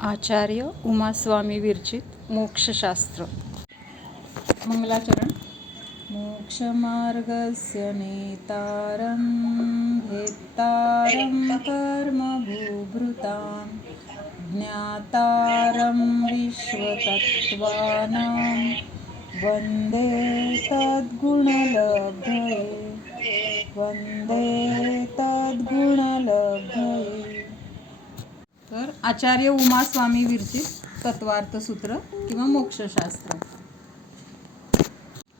आचार्य उमास्वामी विरचित मोक्षशास्त्र। मंगलाचरण। मोक्षमार्गस्य नेतारं भेत्तारं कर्मभूभृतां ज्ञातारं विश्वतत्त्वानां वन्दे तद्गुणलब्धये तर आचार्य उमास्वामी विरचित तत्वार्थ सूत्र किंवा मोक्षशास्त्र।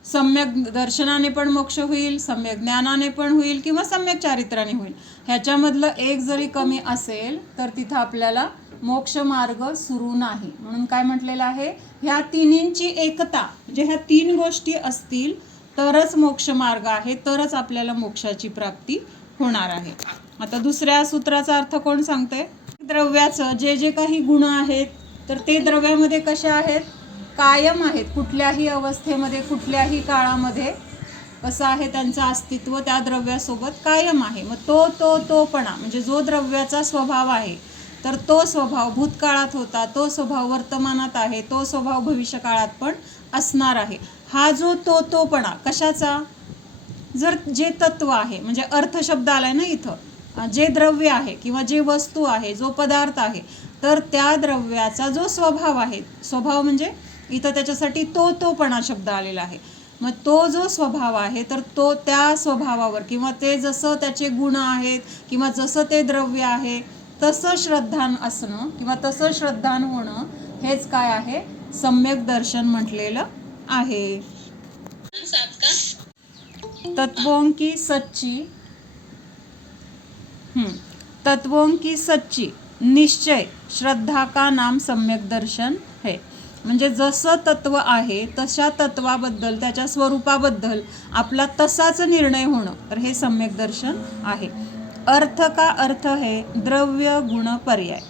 सम्यक दर्शनाने पण मोक्ष होईल, सम्यक ज्ञानाने पण होईल किंवा सम्यक चारित्र्याने होईल। ह्याच्यामधलं एक जरी कमी असेल तर तिथं आपल्याला मोक्ष मार्ग सुरू नाही। म्हणून काय म्हटलेलं आहे, ह्या तिन्हींची एकता, म्हणजे ह्या तीन गोष्टी असतील तरच मोक्ष मार्ग आहे, तरच आपल्याला मोक्षाची प्राप्ती होणार आहे। आता दुसऱ्या सूत्राचा अर्थ कोण सांगते? द्रव्याचं जे जे काही गुण आहेत तर ते द्रव्यामध्ये कसे आहेत, कायम आहेत। कुठल्याही अवस्थेमध्ये कुठल्याही काळामध्ये कसं आहे त्यांचं अस्तित्व त्या द्रव्यासोबत कायम आहे। मग तोपणा म्हणजे जो द्रव्याचा स्वभाव आहे तर तो स्वभाव भूतकाळात होता, तो स्वभाव वर्तमानात आहे, तो स्वभाव भविष्यकाळात पण असणार आहे। हा जो तोपणा कशाचा, जर जे तत्व आहे म्हणजे अर्थ शब्द आलाय ना इथं, जे द्रव्य आहे किंवा जे वस्तू आहे, जो पदार्थ आहे, तर त्या द्रव्याचा जो स्वभाव आहे, स्वभाव म्हणजे इथं त्याच्यासाठी तोपणा शब्द आलेला आहे। मग तो जो स्वभाव आहे तर तो त्या स्वभावावर किंवा ते जसं त्याचे गुण आहेत किंवा जसं ते द्रव्य आहे तसं श्रद्धान असणं किंवा तसं श्रद्धान होणं, हेच काय आहे, सम्यक दर्शन म्हटलेलं आहे। तत्वों की सच्ची निश्चय श्रद्धा का नाम सम्यक दर्शन है। म्हणजे जसं तत्व आहे तशा तत्वाबद्दल, त्याच्या स्वरूपाबद्दल आपला तसाच निर्णय होणं, तर हे सम्यक दर्शन आहे। अर्थ का अर्थ है द्रव्य गुण पर्याय,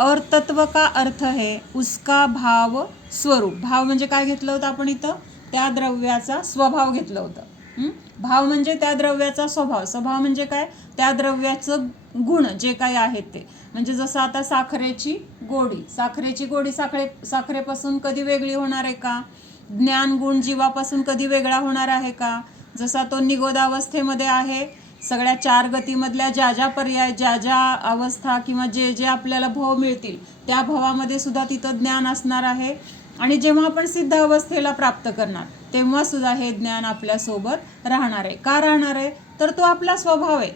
और तत्व का अर्थ है उसका भाव स्वरूप। भाव म्हणजे काय घेतलं होतं आपण इथं, त्या द्रव्याचा स्वभाव घेतलं होतं। भाव म्हणजे त्या द्रव्याचा स्वभाव, स्वभाव म्हणजे काय, त्या द्रव्याचं गुण जे काही आहेत ते। म्हणजे जसं आता साखरेची गोडी साखरेपासून कधी वेगळी होणार आहे का? ज्ञान गुण जीवापासून कधी वेगळा होणार आहे का? जसा तो निगोदावस्थेमध्ये आहे, सगळ्या चार गतीमधल्या ज्या पर्याय, ज्या अवस्था किंवा जे आपल्याला भव मिळतील त्या भवामध्ये सुद्धा तिथं ज्ञान असणार आहे। आणि जेव्हा आपण सिद्ध अवस्थेला प्राप्त करणार तेव्हा सुद्धा हे ज्ञान आपल्यासोबत राहणार आहे। का राहणार आहे, तर तो आपला स्वभाव आहे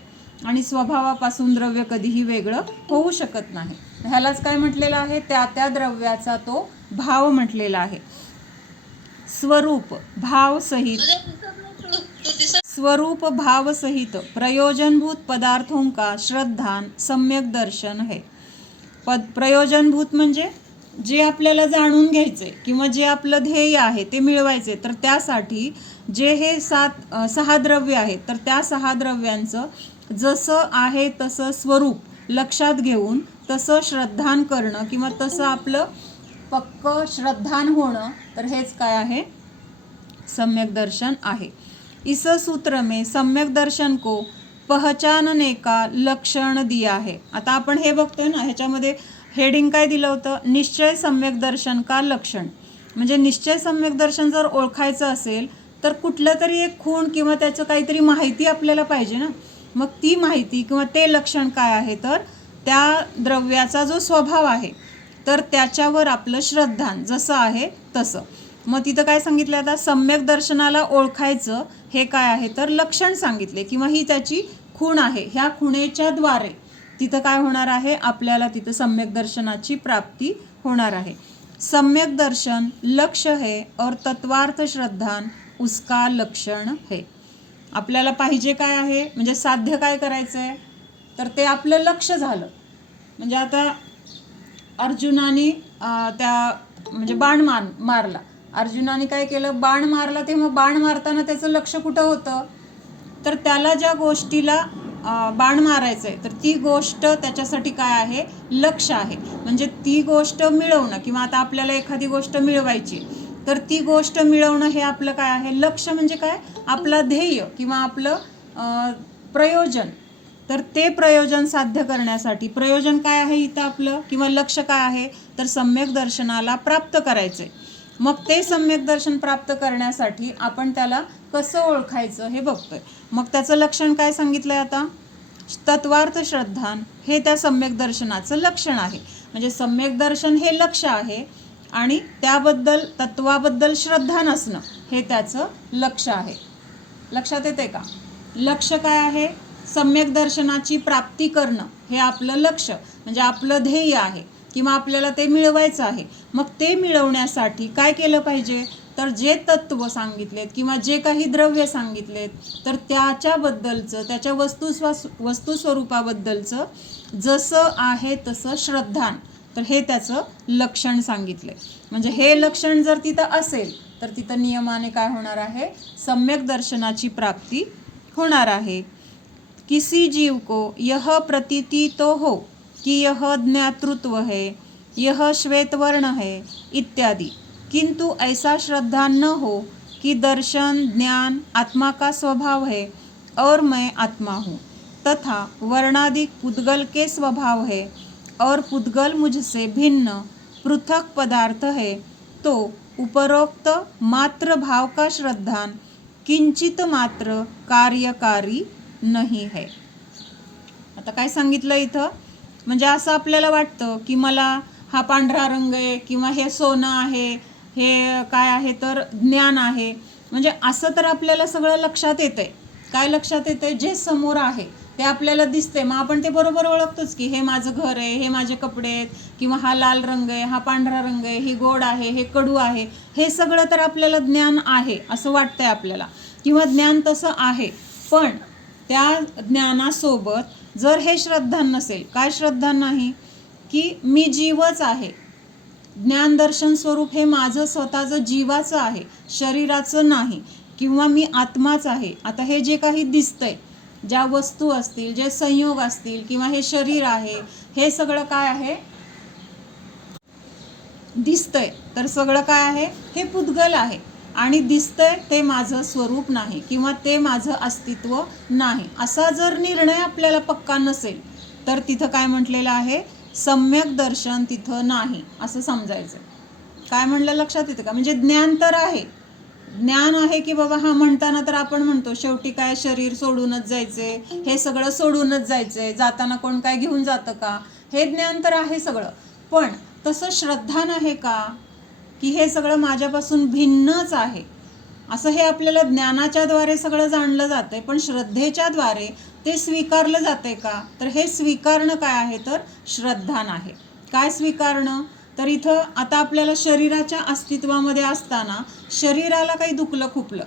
आणि स्वभावापासून द्रव्य कधीही वेगळं होऊ शकत नाही। ह्यालाच काय म्हटलेलं आहे, त्या द्रव्याचा तो भाव म्हटलेला आहे। स्वरूप भाव सहित प्रयोजनभूत पदार्थों का श्रद्धान सम्यक दर्शन है। प्रयोजनभूत म्हणजे जे आपल्याला जाणून घ्यायचे किंवा जे आपलं ध्येय आहे ते मिळवायचे, तर त्यासाठी जे हे 6 द्रव्य आहेत तर त्या 6 द्रव्यांचं जसं आहे तसं स्वरूप लक्षात घेऊन तसं श्रद्धान करणं किंवा तसं आपलं पक्क श्रद्धान होणं, तर हेच काय आहे, सम्यक दर्शन आहे। इस सूत्र में सम्यक दर्शन को पहचानने का लक्षण दिया है। आता आपण हे बघतोय ना, ह्याच्यामध्ये हेडिंग काय दिलं होतं, निश्चय सम्यक दर्शन का लक्षण। म्हणजे निश्चय सम्यक दर्शन जर ओळखायचं असेल तर कुठलं तरी एक खूण किंवा त्याचं काहीतरी माहिती आपल्याला पाहिजे ना। मग ती माहिती किंवा ते लक्षण काय आहे, तर त्या द्रव्याचा जो स्वभाव आहे तर त्याच्यावर आपलं श्रद्धान जसं आहे तसं। मग तिथं काय सांगितलं, आता सम्यक दर्शनाला ओळखायचं हे काय आहे, तर लक्षण सांगितले किंवा ही त्याची खूण आहे। ह्या खुणेच्या द्वारे तिथं काय होणार आहे, आपल्याला तिथं सम्यक दर्शनाची प्राप्ती होणार आहे। सम्यक दर्शन लक्ष्य है और तत्वार्थ श्रद्धान उसका लक्षण है। आपल्याला पाहिजे काय आहे, म्हणजे साध्य काय करायचं आहे, तर ते आपलं लक्ष झालं। म्हणजे आता अर्जुनाने म्हणजे बाण मारला, अर्जुनाने काय केलं, बाण मारला, तेव्हा बाण मारताना त्याचं लक्ष कुठं होतं, तर त्याला ज्या गोष्टीला बाण मारायचं आहे तर ती गोष्ट त्याच्यासाठी काय आहे, लक्ष आहे। म्हणजे ती गोष्ट मिळवणं किंवा आता आपल्याला एखादी गोष्ट मिळवायची तर ती गोष्ट मिळवणं हे आपलं काय आहे, लक्ष म्हणजे काय, आपलं ध्येय किंवा आपलं प्रयोजन, तर ते प्रयोजन साध्य करण्यासाठी, प्रयोजन काय आहे इथं आपलं, किंवा लक्ष्य काय आहे, तर सम्यक दर्शनाला प्राप्त करायचे. मग ते सम्यक दर्शन प्राप्त करण्यासाठी आपण त्याला कसं ओळखायचं हे बघतोय. मग त्याचं लक्षण काय सांगितलंय आता, तत्वार्थ श्रद्धान हे त्या सम्यक दर्शनाचं लक्षण आहे. म्हणजे सम्यक दर्शन हे लक्ष्य आहे आणि त्याबद्दल तत्वाबद्दल श्रद्धा नसणं हे त्याचं लक्ष्य आहे. लक्षात येते का? लक्ष्य काय आहे, सम्यक दर्शनाची प्राप्ती करणं हे आपलं लक्ष्य, म्हणजे आपलं ध्येय आहे किंवा आपल्याला ते मिळवायचं आहे. मग ते मिळवण्यासाठी काय केलं पाहिजे, तर जे तत्व सांगितलेत किंवा जे काही द्रव्य सांगितलेत तर त्याच्याबद्दलचं, त्याच्या वस्तुस्वरूपाबद्दलचं जसं आहे तसं श्रद्धान, तर हे त्याचं लक्षण सांगितलंय. म्हणजे हे लक्षण जर तिथं असेल तर तिथं नियमाने काय होणार आहे, सम्यक दर्शनाची प्राप्ती होणार आहे. किसी जीव को यह प्रतीति तो हो कि यह ज्ञातृत्व है, यह श्वेत वर्ण है इत्यादि, किंतु ऐसा श्रद्धा न हो कि दर्शन ज्ञान आत्मा का स्वभाव है और मैं आत्मा हूँ, तथा वर्णादि पुद्गल के स्वभाव है और पुद्गल मुझसे भिन्न पृथक पदार्थ है, तो उपरोक्त मात्र भाव का श्रद्धान किंचित मात्र कार्यकारी नाही है. आता काय सांगितलं इथं, म्हणजे असं आपल्याला वाटतं की मला हा पांढरा रंग आहे किंवा हे सोनं आहे, हे काय आहे तर ज्ञान आहे, म्हणजे असं तर आपल्याला सगळं लक्षात येतंय. काय लक्षात येतंय, जे समोर आहे ते आपल्याला दिसते, मग आपण ते बरोबर ओळखतोच की हे माझं घर आहे, हे माझे कपडे आहेत, किंवा हा लाल रंग आहे, हा पांढरा रंग आहे, ही गोड आहे, हे कडू आहे, हे सगळं तर आपल्याला ज्ञान आहे असं वाटतंय आपल्याला, किंवा ज्ञान तसं आहे. पण त्या ज्ञानासोबत जर हे श्रद्धा नसेल, काय श्रद्धा नाही, की मी जीवच आहे, ज्ञानदर्शन स्वरूप हे माझं स्वतःचं जीवाचं आहे, शरीराचं नाही, किंवा मी आत्माच आहे. आता हे जे काही दिसतंय, ज्या वस्तू असतील, जे संयोग असतील, किंवा हे शरीर आहे, हे सगळं काय आहे, दिसतंय तर सगळं काय आहे, हे पुद्गल आहे आणि दिसतंय ते माझं स्वरूप नाही किंवा ते माझं अस्तित्व नाही. असा जर निर्णय आपल्याला पक्का नसेल तर तिथं काय म्हटलेलं आहे, सम्यक दर्शन तिथं नाही असं समजायचं. काय म्हणलं लक्षात येतं का, म्हणजे ज्ञान तर आहे, ज्ञान आहे की बाबा हा म्हणताना तर आपण म्हणतो शेवटी काय शरीर सोडूनच जायचे, हे सगळं सोडूनच जायचे, जाताना कोण काय घेऊन जातं का, हे ज्ञान तर आहे सगळं. पण तसं श्रद्धा नाही का, की हे सगळं माझ्यापासून भिन्नच आहे असं हे आपल्याला ज्ञानाच्या द्वारे सगळं जाणलं जातंय, पण श्रद्धेच्या द्वारे ते स्वीकारलं जातंय का, तर हे स्वीकारणं काय आहे तर श्रद्धान आहे. काय स्वीकारणं, तर इथं आता आपल्याला शरीराच्या अस्तित्वामध्ये असताना शरीराला काही दुखलं खुपलं,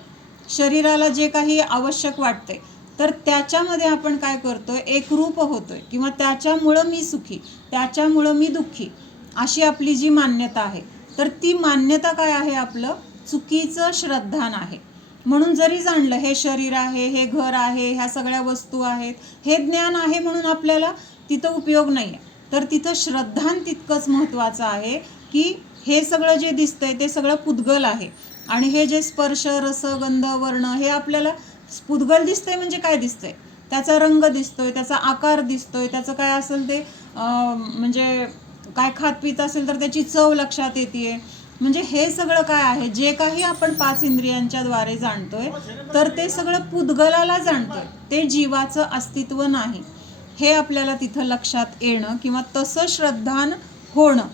शरीराला जे काही आवश्यक वाटतंय तर त्याच्यामध्ये आपण काय करतोय, एकरूप होतोय, किंवा त्याच्यामुळं मी सुखी, त्याच्यामुळं मी दुःखी, अशी आपली जी मान्यता आहे तर ती मान्यता काय आहे, आपलं चुकीचं श्रद्धान आहे. म्हणून जरी जाणलं हे शरीर आहे, हे घर आहे, ह्या सगळ्या वस्तू आहेत, हे ज्ञान आहे म्हणून आपल्याला तिथं उपयोग नाही आहे, तर तिथं श्रद्धान तितकंच महत्त्वाचं आहे की हे सगळं जे दिसतंय ते सगळं पुद्गल आहे आणि हे जे स्पर्श रस गंध वर्ण हे आपल्याला पुद्गल दिसतंय, म्हणजे काय दिसतंय, त्याचा रंग दिसतोय, त्याचा आकार दिसतोय, त्याचं काय असेल ते म्हणजे काय खात पित असेल तर त्याची चव लक्षात येते, म्हणजे हे सगळं काय आहे, जे काही आपण 5 इंद्रियांच्या द्वारे जाणतोय तर ते सगळं पुद्गलाला जाणतोय, ते जीवाचं अस्तित्व नाही, हे आपल्याला तिथं लक्षात येणं किंवा तसं श्रद्धान होणं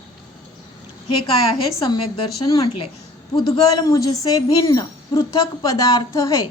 हे काय आहे, सम्यक दर्शन म्हटले. पुद्गल मुझसे भिन्न पृथक पदार्थ है,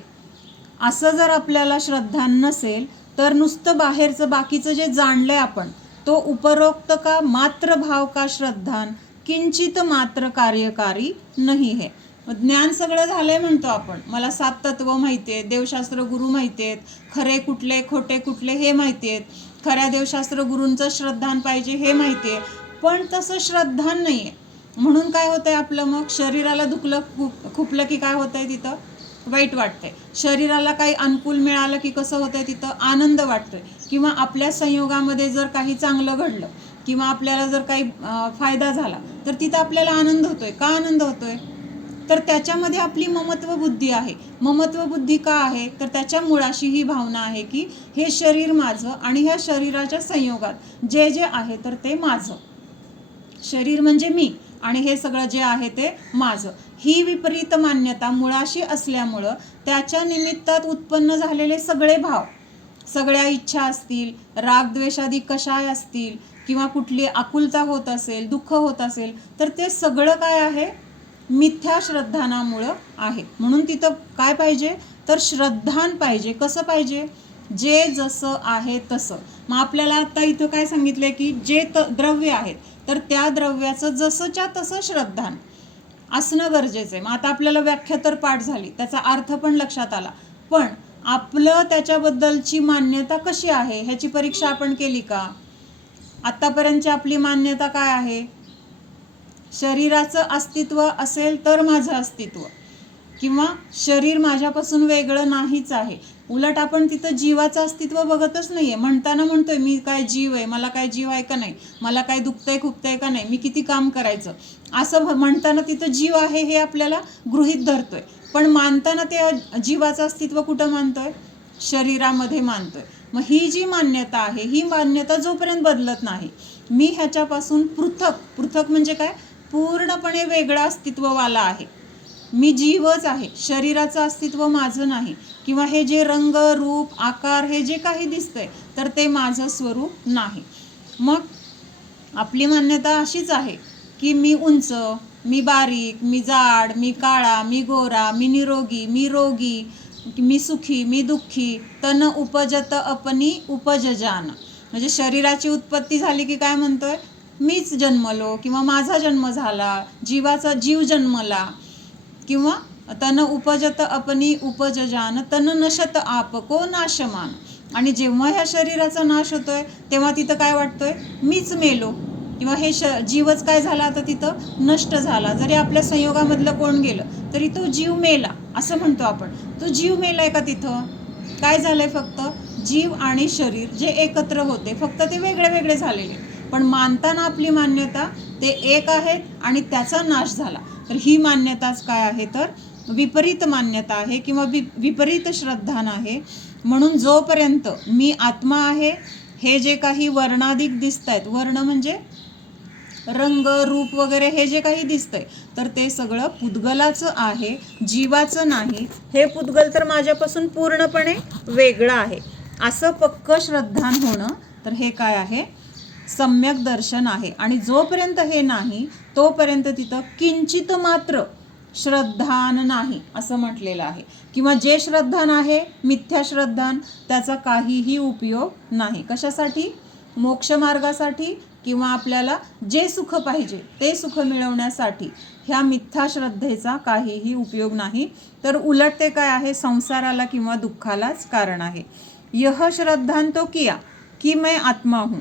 असं जर आपल्याला श्रद्धा नसेल तर नुसतं बाहेरचं बाकीचं जे जाणलंय आपण तो उपरोक्त का मात्र भाव का श्रद्धान किंचित मात्र कार्यकारी नाही है. ज्ञान सगळं झालंय म्हणतो आपण, मला 7 तत्व माहिती आहेत, देवशास्त्र गुरु माहिती आहेत, खरे कुठले खोटे कुठले हे माहिती आहेत, खऱ्या देवशास्त्र गुरूंचं श्रद्धान पाहिजे हे माहिती आहे, पण तसं श्रद्धान नाही आहे. म्हणून काय होतंय आपलं, मग शरीराला दुखलं खुपलं की काय होतंय, तिथं वाईट वाटतंय, शरीराला काही अनुकूल मिळालं की कसं होतंय, तिथं आनंद वाटतोय, किंवा आपल्या संयोगामध्ये जर काही चांगलं घडलं किंवा आपल्याला जर काही फायदा झाला तर तिथं आपल्याला आनंद होतोय. का आनंद होतोय, तर त्याच्यामध्ये आपली ममत्व बुद्धी आहे. ममत्व बुद्धी का आहे? तर त्याच्या मुळाशी ही भावना आहे की हे शरीर माझं आणि ह्या शरीराच्या संयोगात जे जे आहे तर ते माझं. शरीर म्हणजे मी आणि हे सगळं जे आहे ते माझं. ही विपरीत मान्यता मुळाशी असल्यामुळं त्याच्या निमित्तात उत्पन्न झालेले सगळे भाव, सगळ्या इच्छा असतील, रागद्वेषादी कशाय असतील किंवा कुठली आकुलता होत असेल, दुःख होत असेल, तर ते सगळं काय आहे? मिथ्या श्रद्धानामुळं आहे. म्हणून तिथं काय पाहिजे? तर श्रद्धान पाहिजे. कसं पाहिजे? जे जसं आहे तसं. मग आपल्याला आता इथं काय सांगितलंय की जे द्रव्य आहेत तर त्या द्रव्याचं जसंच्या तसं श्रद्धान असणं गरजेचं आहे. मग आता आपल्याला व्याख्या तर पाठ झाली, त्याचा अर्थ पण लक्षात आला, पण आपलं त्याच्याबद्दलची मान्यता कशी आहे ह्याची परीक्षा आपण केली का? आतापर्यंतची आपली मान्यता काय आहे? शरीराचं अस्तित्व असेल तर माझं अस्तित्व, किंवा शरीर माझ्यापासून वेगळं नाहीच आहे. उलट आपण तिथं जीवाचं अस्तित्व बघतच नाहीये. म्हणताना म्हणतोय मी काय जीव आहे, मला काय जीव आहे का नाही, मला काय दुखतंय खुपतंय का नाही, मी किती काम करायचं, असं म्हणताना तिथं जीव आहे हे आपल्याला गृहीत धरतोय. पण मानताना ते जीवाचं अस्तित्व कुठं मानतोय? शरीरामध्ये मानतोय. मग ही जी मान्यता आहे ही मान्यता जोपर्यंत बदलत नाही, मी ह्याच्यापासून पृथक, पृथक म्हणजे काय? पूर्णपणे वेगळं अस्तित्ववाला आहे, मी जीवच आहे, शरीराचं अस्तित्व माझं नाही, किंवा हे जे रंग रूप आकार हे जे काही दिसतंय तर ते माझं स्वरूप नाही. मग आपली मान्यता अशीच आहे की मी उंच, मी बारीक, मी जाड, मी काळा, मी गोरा, मी निरोगी, मी रोगी, मी सुखी, मी दुःखी. तन उपजत अपनी उपजजान. म्हणजे शरीराची उत्पत्ती झाली की काय म्हणतोय? मीच जन्मलो किंवा माझा जन्म झाला, जीवाचा जीव जन्मला. किंवा तन उपजत अपनी उपजजान तन नशत आपको नाशमान. आणि जेव्हा ह्या शरीराचा नाश होतोय तेव्हा तिथं काय वाटतोय? मीच मेलो, किंवा हे जीवच काय झाला आता तिथं नष्ट झाला. जरी आपल्या संयोगामधलं कोण गेलं तरी तो जीव मेला असं म्हणतो आपण. तो जीव मेलाय का? तिथं काय झालंय? फक्त जीव आणि शरीर जे एकत्र होते फक्त ते वेगळे वेगळे झालेले, पण मानताना आपली मान्यता ते एक आहेत आणि त्याचा नाश झाला. तर ही मान्यताच काय आहे? तर विपरीत मान्यता आहे किंवा विपरीत श्रद्धान आहे. म्हणून जोपर्यंत मी आत्मा आहे, हे जे काही वर्णाधिक दिसत आहेत, वर्ण म्हणजे रंग रूप वगैरे, हे जे काही दिसतंय तर ते सगळं पुद्गलाचं आहे, जीवाचं नाही. हे पुद्गल तर माझ्यापासून पूर्णपणे वेगळं आहे असं पक्क श्रद्धान होणं, तर हे काय आहे? सम्यक दर्शन आहे. आणि जोपर्यंत हे नाही तोपर्यंत तिथं किंचित मात्र श्रद्धान नाही असं म्हटलेलं आहे. किंवा जे श्रद्धान आहे मिथ्या श्रद्धान, त्याचा काहीही उपयोग नाही. कशासाठी? मोक्षमार्गासाठी किंवा आपल्याला जे सुख पाहिजे ते सुख मिळवण्यासाठी ह्या मिथ्या श्रद्धेचा काहीही उपयोग नाही. तर उलट ते काय आहे? संसाराला किंवा दुःखालाच कारण आहे. यह श्रद्धान तो किया कि मैं आत्मा हूँ,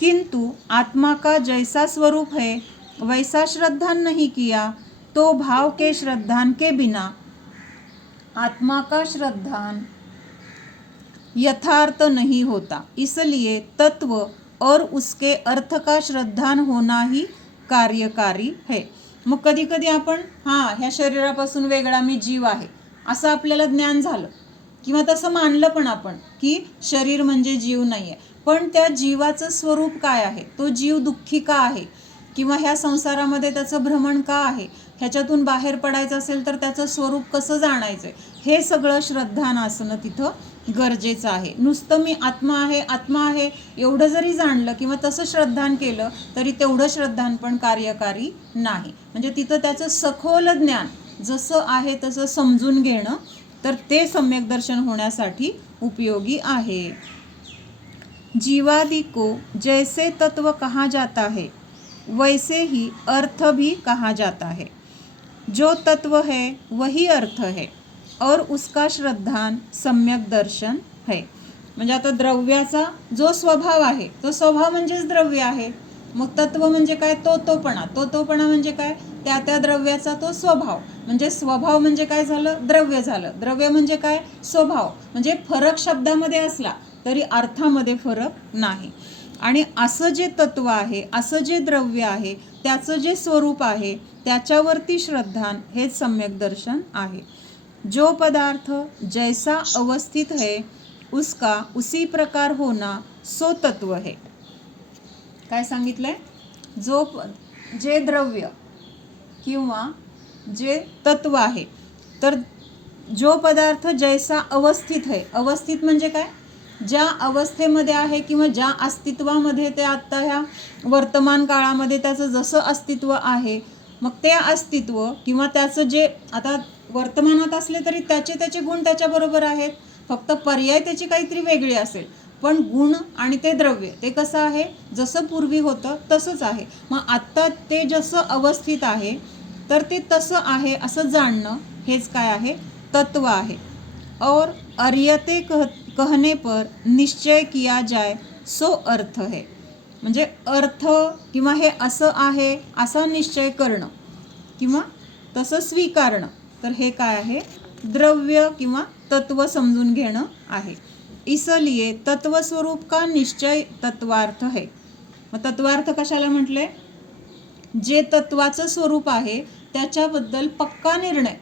किंतु आत्मा का जैसा स्वरूप है वैसा श्रद्धान नहीं किया, तो भाव के श्रद्धान के बिना आत्मा का श्रद्धान यथार्थ नहीं होता, इसलिए तत्व और उसके अर्थ का श्रद्धान होना ही कार्यकारी है. मग कधी कधी आपण ह्या शरीरापासून वेगळा मी जीव आहे असं आपल्याला ज्ञान झालं, किंवा तसं मानलं पण आपण की शरीर म्हणजे जीव नाही आहे, पण त्या जीवाचं स्वरूप काय आहे? तो जीव दुःखी का आहे, किंवा ह्या संसारामध्ये त्याचं भ्रमण का आहे, ह्याच्यातून बाहेर पडायचं असेल तर त्याचं स्वरूप कसं जाणायचं, हे सगळं श्रद्धान असणं तिथं गरजेचं आहे. नुसतं मी आत्मा आहे आत्मा आहे एवढं जरी जाणलं किंवा तसं श्रद्धान केलं तरी तेवढं श्रद्धान पण कार्यकारी नाही. म्हणजे तिथं त्याचं सखोल ज्ञान जसं आहे तसं समजून घेणं, तर ते सम्यक दर्शन होण्यासाठी उपयोगी आहे. जीवादि को जैसे तत्व कहा जाता है वैसे ही अर्थ भी कहा जाता है. जो तत्व है वही अर्थ है और उसका श्रद्धान सम्यक दर्शन है. म्हणजे आता द्रव्याचा जो स्वभाव आहे तो स्वभाव म्हणजेच द्रव्य आहे. मग तत्व म्हणजे काय? तोपणा. तोपणा म्हणजे काय? त्या द्रव्याचा तो स्वभाव. म्हणजे स्वभाव म्हणजे काय झालं? द्रव्य झालं. द्रव्य म्हणजे काय? स्वभाव. म्हणजे फरक शब्दामध्ये असला तरी अर्थामध्ये फरक नाही. आणि असं जे तत्व आहे, असं जे द्रव्य आहे, त्याचं जे स्वरूप आहे त्याच्यावरती श्रद्धान हेच सम्यक दर्शन आहे. जो पदार्थ जैसा अवस्थित है उसका उसी प्रकार होना सो तत्व है. काय सांगितलंय? जे द्रव्य किंवा जे तत्व आहे, तर जो पदार्थ जैसा अवस्थित है, अवस्थित म्हणजे काय? ज्या अवस्थेमध्ये आहे किंवा ज्या अस्तित्वामध्ये ते आत्ता ह्या वर्तमान काळामध्ये त्याचं जसं अस्तित्व आहे, मग ते अस्तित्व किंवा त्याचं जे आता वर्तमानात असले तरी त्याचे गुण त्याच्याबरोबर आहेत, फक्त पर्याय त्याची काहीतरी वेगळी असेल, पण गुण आणि ते द्रव्य ते कसं आहे? जसं पूर्वी होतं तसंच आहे. मग आत्ता ते जसं अवस्थित आहे तर ते तसं आहे असं जाणणं हेच काय आहे? तत्व आहे. और अर्यते कहने पर निश्चय किया जाए सो अर्थ है. म्हणजे अर्थ किंवा हे असं आहे असा निश्चय करणं किंवा तसं स्वीकारणं, तर हे काय आहे? द्रव्य किंवा तत्व समजून घेणं आहे. इसलिए तत्व स्वरूप का निश्चय तत्वार्थ है. मग तत्वार्थ कशाला म्हटले? जे तत्वाचं स्वरूप आहे त्याच्याबद्दल पक्का निर्णय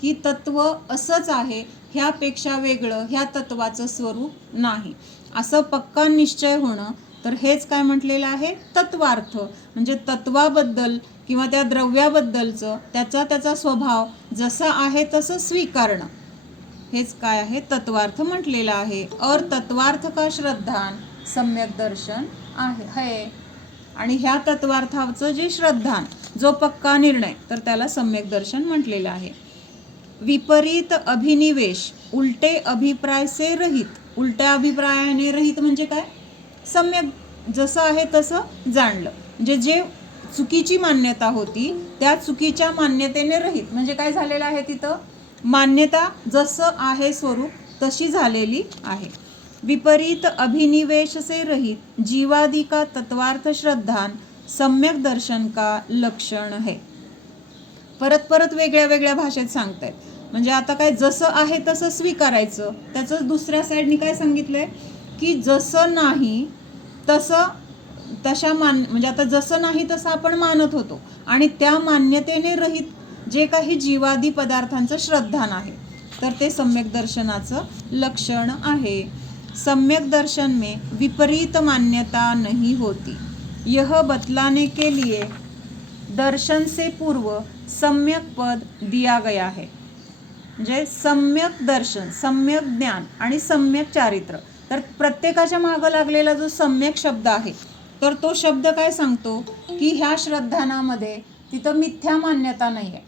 की तत्व असंच आहे, ह्यापेक्षा वेगळं ह्या तत्वाचं स्वरूप नाही, असं पक्का निश्चय होणं, तर हेच काय म्हटलेलं आहे? तत्वार्थ. म्हणजे तत्वाबद्दल किंवा त्या द्रव्याबद्दलचं त्याचा स्वभाव जसा आहे तसं स्वीकारणं, हेच काय आहे? तत्वार्थ म्हटलेलं आहे. और तत्वार्थ का श्रद्धान सम्यक दर्शन आहे. आणि ह्या तत्वार्थाचं जे श्रद्धान, जो पक्का निर्णय, तर त्याला सम्यक दर्शन म्हटलेलं आहे. विपरीत अभिनिवेश, उलटे अभिप्राय से रहित. उलट्या अभिप्रायाने रहित म्हणजे काय? सम्यक जसं आहे तसं जाणलं. म्हणजे जे चुकीची मान्यता होती त्या चुकीच्या मान्यतेने रहित म्हणजे काय झालेलं आहे? तिथं मान्यता जसं आहे स्वरूप तशी झालेली आहे. विपरीत अभिनिवेश से रहित जीवादि का तत्वार्थ श्रद्धान सम्यक दर्शन का लक्षण है. परत वेगळ्या वेगळ्या भाषेत सांगतायत. म्हणजे आता काय? जसं आहे तसं स्वीकारायचं. त्याचं दुसऱ्या साईडनी काय सांगितलंय की जसं नाही तसं म्हणजे आता जसं नाही तसं आपण मानत होतो आणि त्या मान्यतेने रहित जे काही जीवादी पदार्थांचं श्रद्धान आहे, तर ते सम्यक दर्शनाचं लक्षण आहे. सम्यक दर्शन में विपरीत मान्यता नहीं होती. यह बतलाने के लिए दर्शन से पूर्व सम्यक पद दिया गया है. म्हणजे सम्यक दर्शन, सम्यक ज्ञान आणि सम्यक चारित्र, तर प्रत्येकाच्या मागं लागलेला जो सम्यक शब्द आहे, तर तो शब्द काय सांगतो की ह्या श्रद्धानामध्ये तिथं मिथ्या मान्यता नाही आहे,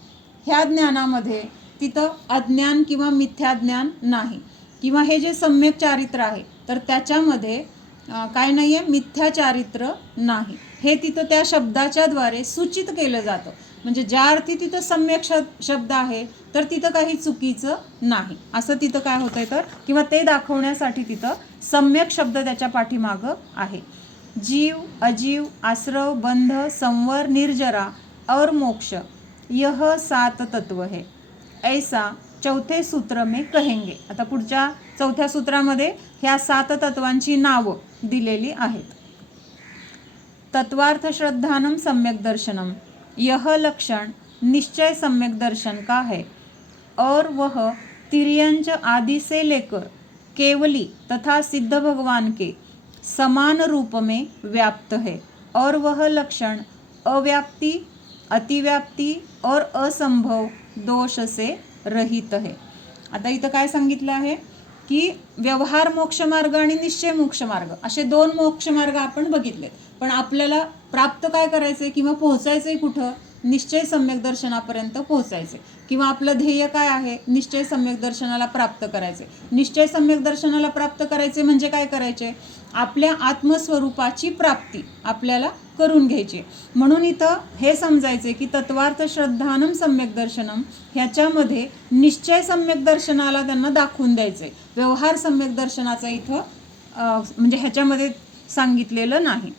ह्या ज्ञानामध्ये तिथं अज्ञान किंवा मिथ्या ज्ञान नाही, किंवा हे जे सम्यक चारित्र आहे तर त्याच्यामध्ये काय नाही आहे? मिथ्या चारित्र नाही. हे तिथं त्या शब्दाच्या द्वारे सूचित केलं जातं. म्हणजे ज्या अर्थी तिथं सम्यक शब्द आहे तर तिथं काही चुकीचं नाही असं तिथं काय होतंय तर, किंवा ते दाखवण्यासाठी तिथं सम्यक शब्द त्याच्या पाठीमागं आहे. जीव, अजीव, आश्रव, बंध, संवर, निर्जरा और मोक्ष यह 7 तत्व है, ऐसा चौथे सूत्र में कहेंगे. आता पुढच्या चौथ्या सूत्रामध्ये ह्या 7 तत्वांची नावं दिलेली आहेत. तत्वार्थ श्रद्धानम सम्यक दर्शनम, यह लक्षण निश्चय सम्यक दर्शन का है और वह तिर्यंच आदि से लेकर केवली तथा सिद्ध भगवान के समान रूप में व्याप्त है और वह लक्षण अव्याप्ति, अतिव्याप्ति और असंभव दोष से रहित है. आता इथं काय सांगितलं आहे की व्यवहार मोक्षमार्ग आणि निश्चय मोक्षमार्ग असे 2 मोक्षमार्ग आपण बघितले, पण आपल्याला प्राप्त काय करायचं किंवा पोहोचायचंय कुठं? निश्चय सम्यक दर्शनापर्यंत पोहोचायचे, किंवा आपलं ध्येय काय आहे? निश्चय सम्यक दर्शनाला प्राप्त करायचे. निश्चय सम्यक दर्शनाला प्राप्त करायचे म्हणजे काय करायचे? आपल्या आत्मस्वरूपाची प्राप्ती आपल्याला करून घ्यायची. म्हणून इथं हे समजायचे की तत्वार्थ श्रद्धानम सम्यक दर्शनम ह्याच्यामध्ये निश्चय सम्यक दर्शनाला त्यांना दाखवून द्यायचे, व्यवहार सम्यक दर्शनाचा इथं म्हणजे ह्याच्यामध्ये सांगितलेलं नाही.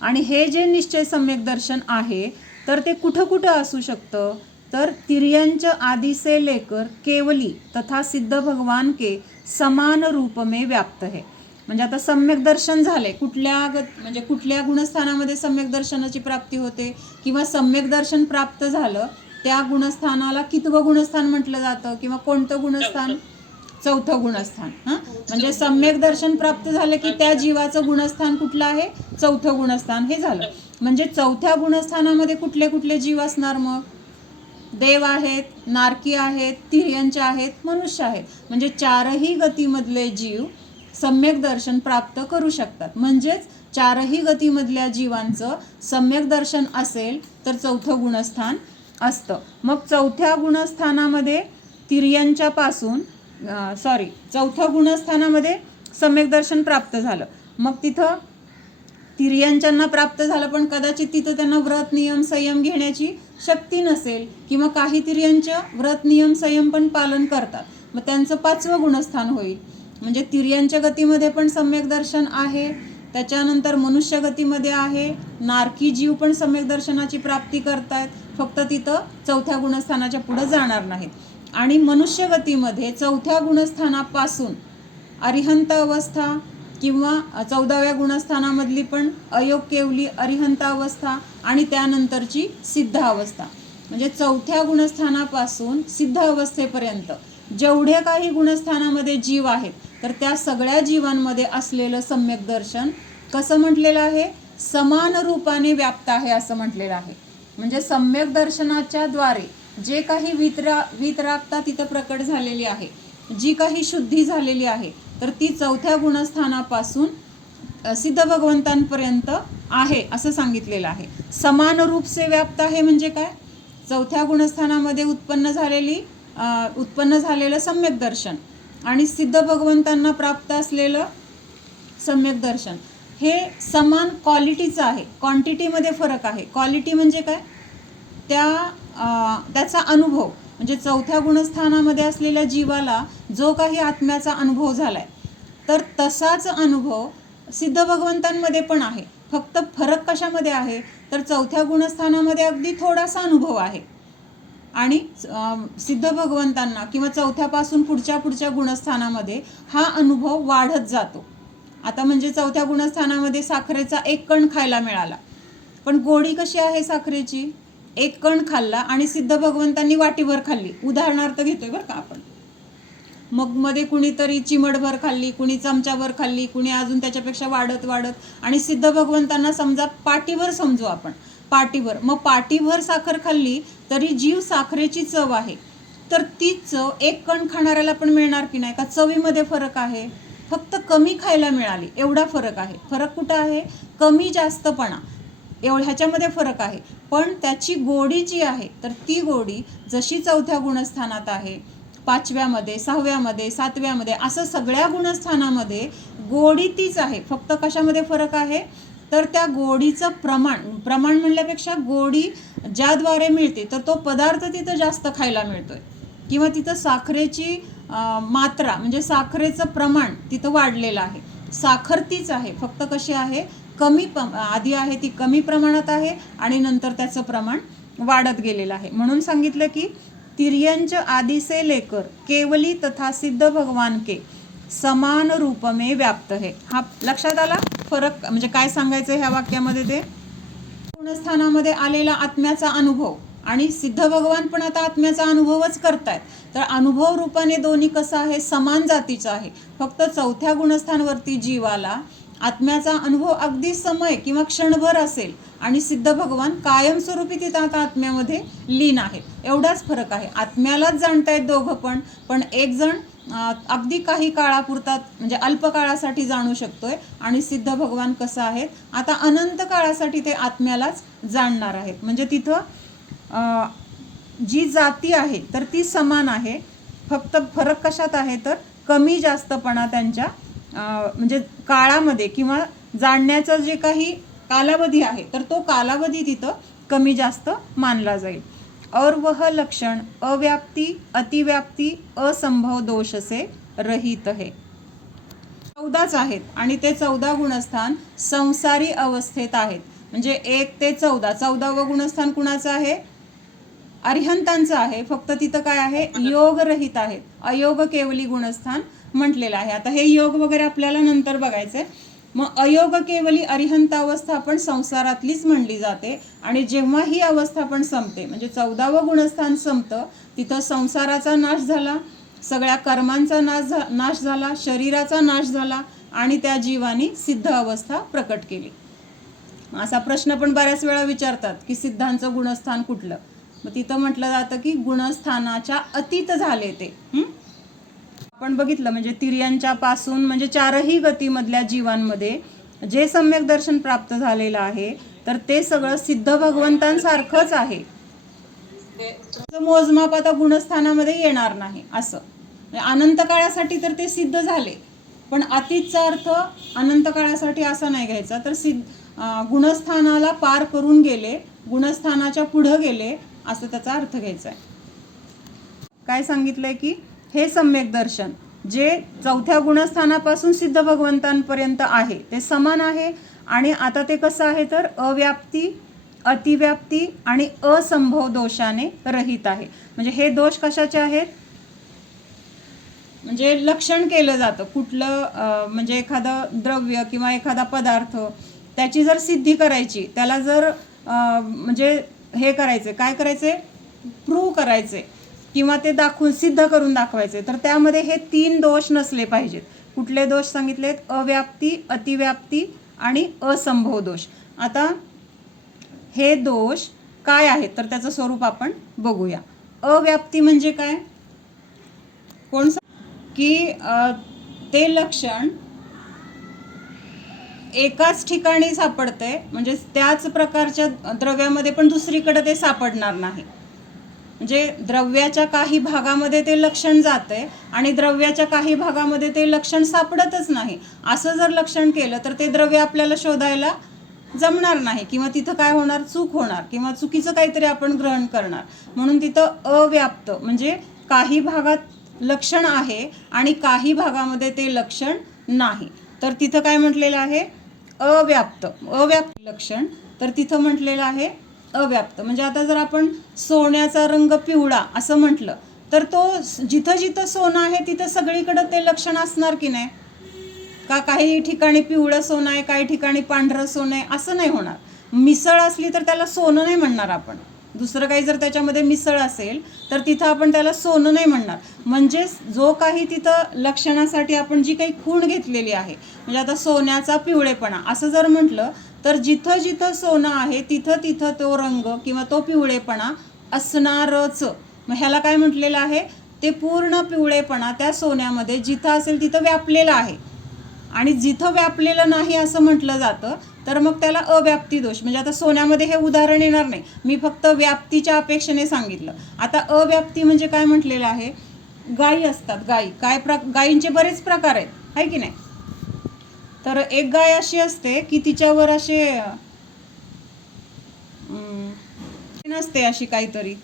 आणि हे जे निश्चय सम्यक दर्शन आहे तर ते कुठं कुठं असू शकतं? तर तिर्यंच आदि से लेकर केवली तथा सिद्ध भगवान के समान रूप में व्याप्त है. म्हणजे आता सम्यक दर्शन झाले, म्हणजे कुठल्या गुणस्थानामध्ये सम्यक दर्शनाची प्राप्ती होते किंवा सम्यक दर्शन प्राप्त झालं त्या गुणस्थानाला कितवं गुणस्थान म्हटलं जातं किंवा कोणतं गुणस्थान? चौथं गुणस्थान. म्हणजे सम्यक दर्शन प्राप्त झालं की त्या जीवाचं गुणस्थान कुठलं आहे? चौथं गुणस्थान हे झालं. म्हणजे चौथ्या गुणस्थानामध्ये कुठले कुठले जीव असणार? मग देव आहेत, नारकी आहेत, तिर्यंचे आहेत, मनुष्य आहेत. म्हणजे चारही गतीमधले जीव सम्यक दर्शन प्राप्त करू शकतात. म्हणजेच चारही गतीमधल्या जीवांचं सम्यक दर्शन असेल तर चौथं गुणस्थान असतं. मग चौथ्या गुणस्थानामध्ये चौथ्या गुणस्थानामध्ये सम्यक दर्शन प्राप्त झालं. मग तिथं तिर्यंच्यांना प्राप्त झालं, पण कदाचित तिथं त्यांना व्रत नियम संयम घेण्याची शक्ती नसेल किंवा काही तिर्यंच व्रत नियम संयम पण पालन करतात. मग त्यांचं 5वं गुणस्थान होईल. म्हणजे तिर्यंच्या गतीमध्ये पण सम्यक दर्शन आहे, त्याच्यानंतर मनुष्य गतीमध्ये आहे, नारकी जीव पण सम्यक दर्शनाची प्राप्ती करतायत, फक्त तिथं चौथ्या गुणस्थानाच्या पुढे जाणार नाहीत. आणि मनुष्य गतीमध्ये चौथ्या गुणस्थानापासून अरिहंत अवस्था किंवा 14व्या गुणस्थानामधली पण अयोग केवली अरिहंत अवस्था आणि त्यानंतरची सिद्ध अवस्था, म्हणजे चौथ्या गुणस्थानापासून सिद्ध अवस्थेपर्यंत जेवढे काही गुणस्थानामध्ये जीव आहेत तर त्या सगळ्या जीवांमध्ये असलेलं सम्यक दर्शन कसं म्हटलेलं आहे? समान रूपाने व्याप्त आहे असं म्हटलेलं आहे. म्हणजे सम्यक दर्शनाच्या द्वारे जे काही वितरागता तिथं प्रकट झालेली आहे, जी काही शुद्धी झालेली आहे, तर ती चौथ्या गुणस्थानापासून सिद्ध भगवंतांपर्यंत आहे असं सांगितलेलं आहे. समान रूप से व्याप्त आहे म्हणजे काय? चौथ्या गुणस्थानामध्ये उत्पन्न झालेलं सम्यक दर्शन आणि सिद्ध भगवंतांना प्राप्त असलेलं सम्यक दर्शन हे समान क्वालिटीचं आहे. क्वांटिटीमध्ये फरक आहे. क्वालिटी म्हणजे काय? त्याचा अनुभव, म्हणजे चौथ्या गुणस्थानामध्ये असलेल्या जीवाला जो काही आत्म्याचा अनुभव झालाय तर तसाच अनुभव सिद्ध भगवंतांमध्ये पण आहे. फक्त फरक कशामध्ये आहे? तर चौथ्या गुणस्थानामध्ये अगदी थोडासा अनुभव आहे आणि सिद्ध भगवंतांना किंवा चौथ्यापासून पुढच्या गुणस्थानामध्ये हा अनुभव वाढत जातो. आता म्हणजे चौथ्या गुणस्थानामध्ये साखरेचा 1 कण खायला मिळाला, पण गोडी कशी आहे साखरेची? 1 कण खाल्ला आणि सिद्ध भगवंतांनी वाटीभर खाल्ली, उदाहरणार्थ घेतोय बरं का आपण. मग मध्ये कुणीतरी चिमडभर खाल्ली, कुणी चमचाभर खाल्ली, कुणी अजून त्याच्यापेक्षा वाढत आणि सिद्ध भगवंतांना समजा पाटीभर समजू आपण, पाटीभर. मग पाटीभर साखर खाल्ली तरी जीव साखरेची चव आहे, तर तीच चव 1 कण खाणाऱ्याला पण मिळणार की नाही? का चवीमध्ये फरक आहे? फक्त कमी खायला मिळाली एवढा फरक आहे. फरक कुठं आहे? कमी जास्तपणा ह्याच्यामध्ये फरक आहे. पण त्याची गोडी जी आहे तर ती गोडी जशी चौथ्या गुणस्थानात आहे, 5व्यामध्ये, 6व्यामध्ये, 7व्यामध्ये, असं सगळ्या गुणस्थानामध्ये गोडी तीच आहे. फक्त कशामध्ये फरक आहे? तर त्या गोडीचं प्रमाण म्हणल्यापेक्षा गोडी ज्याद्वारे मिळते तर तो पदार्थ तिथं जास्त खायला मिळतोय किंवा तिथं साखरेची मात्रा म्हणजे साखरेचं प्रमाण तिथं वाढलेलं आहे. साखर तीच आहे, फक्त कशी आहे? आधी आहे ती कमी प्रमाणात आहे आणि नंतर त्याचं प्रमाण वाढत गेलेलं आहे. म्हणून सांगितलं की तिर्यंच आदि से लेकर केवली तथा सिद्ध भगवान के समान रूप में व्याप्त है. हा लक्षात आला फरक? म्हणजे काय सांगायचं ह्या वाक्यामध्ये? ते गुणस्थानामध्ये आलेला आत्म्याचा अनुभव आणि सिद्ध भगवान पण आता आत्म्याचा अनुभवच करतायत, तर अनुभव रूपाने दोन्ही कसं आहे? समान जातीचं आहे. फक्त चौथ्या गुणस्थानवरती जीवाला आत्म्याचा अनुभव अगदी समय किंवा क्षणभर असेल आणि सिद्ध भगवान कायमस्वरूपी तिथं आता आत्म्यामध्ये लीन आहेत, एवढाच फरक आहे. आत्म्यालाच जाणतायत दोघं पण एक जण अगदी काही काळापुरता म्हणजे अल्प काळासाठी जाणू शकतोय आणि सिद्ध भगवान कसं आहेत? आता अनंत काळासाठी ते आत्म्यालाच जाणणार आहेत. म्हणजे तिथं जी जाती आहे तर ती समान आहे, फक्त फरक कशात आहे? तर कमी जास्तपणा त्यांच्या म्हणजे काळामध्ये किंवा जाणण्याचं जे काही कालावधी आहे तर तो कालावधी तिथं कमी जास्त मानला जाईल. और वह लक्षण अव्याप्ती अतिव्याप्ती असंभव दोष से रहित है. 14च आहेत आणि ते 14 गुणस्थान संसारी अवस्थेत आहेत. म्हणजे 1 ते 14, 14वं गुणस्थान कुणाचं आहे? अरिहंतांचं आहे. फक्त तिथं काय आहे? योग रहित आहेत. अयोग केवली गुणस्थान म्हटलेलं आहे. आता हे योग वगैरे आपल्याला नंतर बघायचं आहे. मग अयोग केवली अरिहंत अवस्था आपण संसारातलीच म्हणली जाते. आणि जेव्हा ही अवस्था पण संपते, म्हणजे 14वं गुणस्थान संपतं, तिथं संसाराचा नाश झाला, सगळ्या कर्मांचा नाश झाला, शरीराचा नाश झाला आणि त्या जीवानी सिद्ध अवस्था प्रकट केली. असा प्रश्न पण बऱ्याच वेळा विचारतात की सिद्धांचं गुणस्थान कुठलं. मग तिथं म्हटलं जातं की गुणस्थानाच्या अतीत झाले ते. आपण बघितलं म्हणजे तिर्यांच्या पासून म्हणजे 4ही गतीमधल्या जीवांमध्ये जे सम्यक दर्शन प्राप्त झालेलं आहे तर ते सगळं सिद्ध भगवंतांसारखंच आहे. मोजमाप आता गुणस्थानामध्ये येणार नाही असं. अनंत काळासाठी तर ते सिद्ध झाले, पण अतीतचा अर्थ अनंत काळासाठी असा नाही घ्यायचा. तर गुणस्थानाला पार करून गेले, गुणस्थानाच्या पुढं गेले असं त्याचा अर्थ घ्यायचा आहे. काय सांगितलंय की हे सम्यक दर्शन जे 4थ्या गुणस्थानापासून सिद्ध भगवंतांपर्यंत आहे ते समान आहे. आणि आता ते कसं आहे तर अव्याप्ती, अतिव्याप्ती आणि असंभव दोषाने रहित आहे. म्हणजे हे दोष कशाचे आहेत, म्हणजे लक्षण केलं जातं कुठलं, म्हणजे एखादं द्रव्य किंवा एखादा पदार्थ त्याची जर सिद्धी करायची, त्याला जर म्हणजे हे करायचे, काय करायचे, प्रूव्ह करायचे किंवा ते सिद्ध करून दाखवायचे, तर त्यामध्ये हे 3 दोष नसले पाहिजेत. कुठले दोष सांगितलेत, अव्याप्ती, अतिव्याप्ती आणि असंभव दोष. आता हे दोष काय आहेत तर त्याचं स्वरूप आपण बघूया. अव्याप्ती म्हणजे काय, कोण की ते लक्षण एकाच ठिकाणी सापडते, म्हणजे त्याच प्रकारच्या द्रव्यामध्ये पण दुसरीकडे ते सापडणार नाही. म्हणजे द्रव्याच्या काही भागामध्ये ते लक्षण जाते आणि द्रव्याच्या काही भागामध्ये ते लक्षण सापडतच नाही. असं जर लक्षण केलं तर ते द्रव्य आपल्याला शोधायला जमणार नाही किंवा तिथं काय होणार, चूक होणार किंवा चुकीचं काहीतरी आपण ग्रहण करणार. म्हणून तिथं अव्याप्त म्हणजे काही भागात लक्षण आहे आणि काही भागामध्ये ते लक्षण नाही. तर तिथं काय म्हटलेलं आहे, अव्याप्त लक्षण. तर तिथं म्हटलेलं आहे अव्याप्त. म्हणजे आता जर आपण सोन्याचा रंग पिवळा असं म्हटलं तर तो जिथं जिथं सोनं आहे तिथं सगळीकडं ते लक्षण असणार की नाही का. काही ठिकाणी पिवळं सोनं आहे, काही ठिकाणी पांढरं सोनं आहे, असं नाही होणार. मिसळ असली तर त्याला सोनं नाही म्हणणार आपण. दुसरं काही जर त्याच्यामध्ये मिसळ असेल तर तिथं आपण त्याला सोनं नाही म्हणणार. म्हणजे जो काही तिथं लक्षणासाठी आपण जी काही खूण घेतलेली आहे, म्हणजे आता सोन्याचा पिवळेपणा असं जर म्हटलं तर जिथं जिथं सोनं आहे तिथं तिथं तो रंग किंवा तो पिवळेपणा असणारच. मग ह्याला काय म्हटलेलं आहे, ते पूर्ण पिवळेपणा त्या सोन्यामध्ये जिथं असेल तिथं व्यापलेला आहे. आणि जिथं व्यापलेलं नाही असं म्हटलं जातं तर मग त्याला अव्याप्ती दोष. म्हणजे आता सोन्यामध्ये हे उदाहरण येणार नाही, मी फक्त व्याप्तीच्या अपेक्षेने सांगितलं. आता अव्याप्ती म्हणजे काय म्हटलेलं आहे, गायी असतात, गायींचे बरेच प्रकार आहेत, आहे की नाही. तर एक गाय अशी असते की तिच्यावर असे नसते, अशी काहीतरी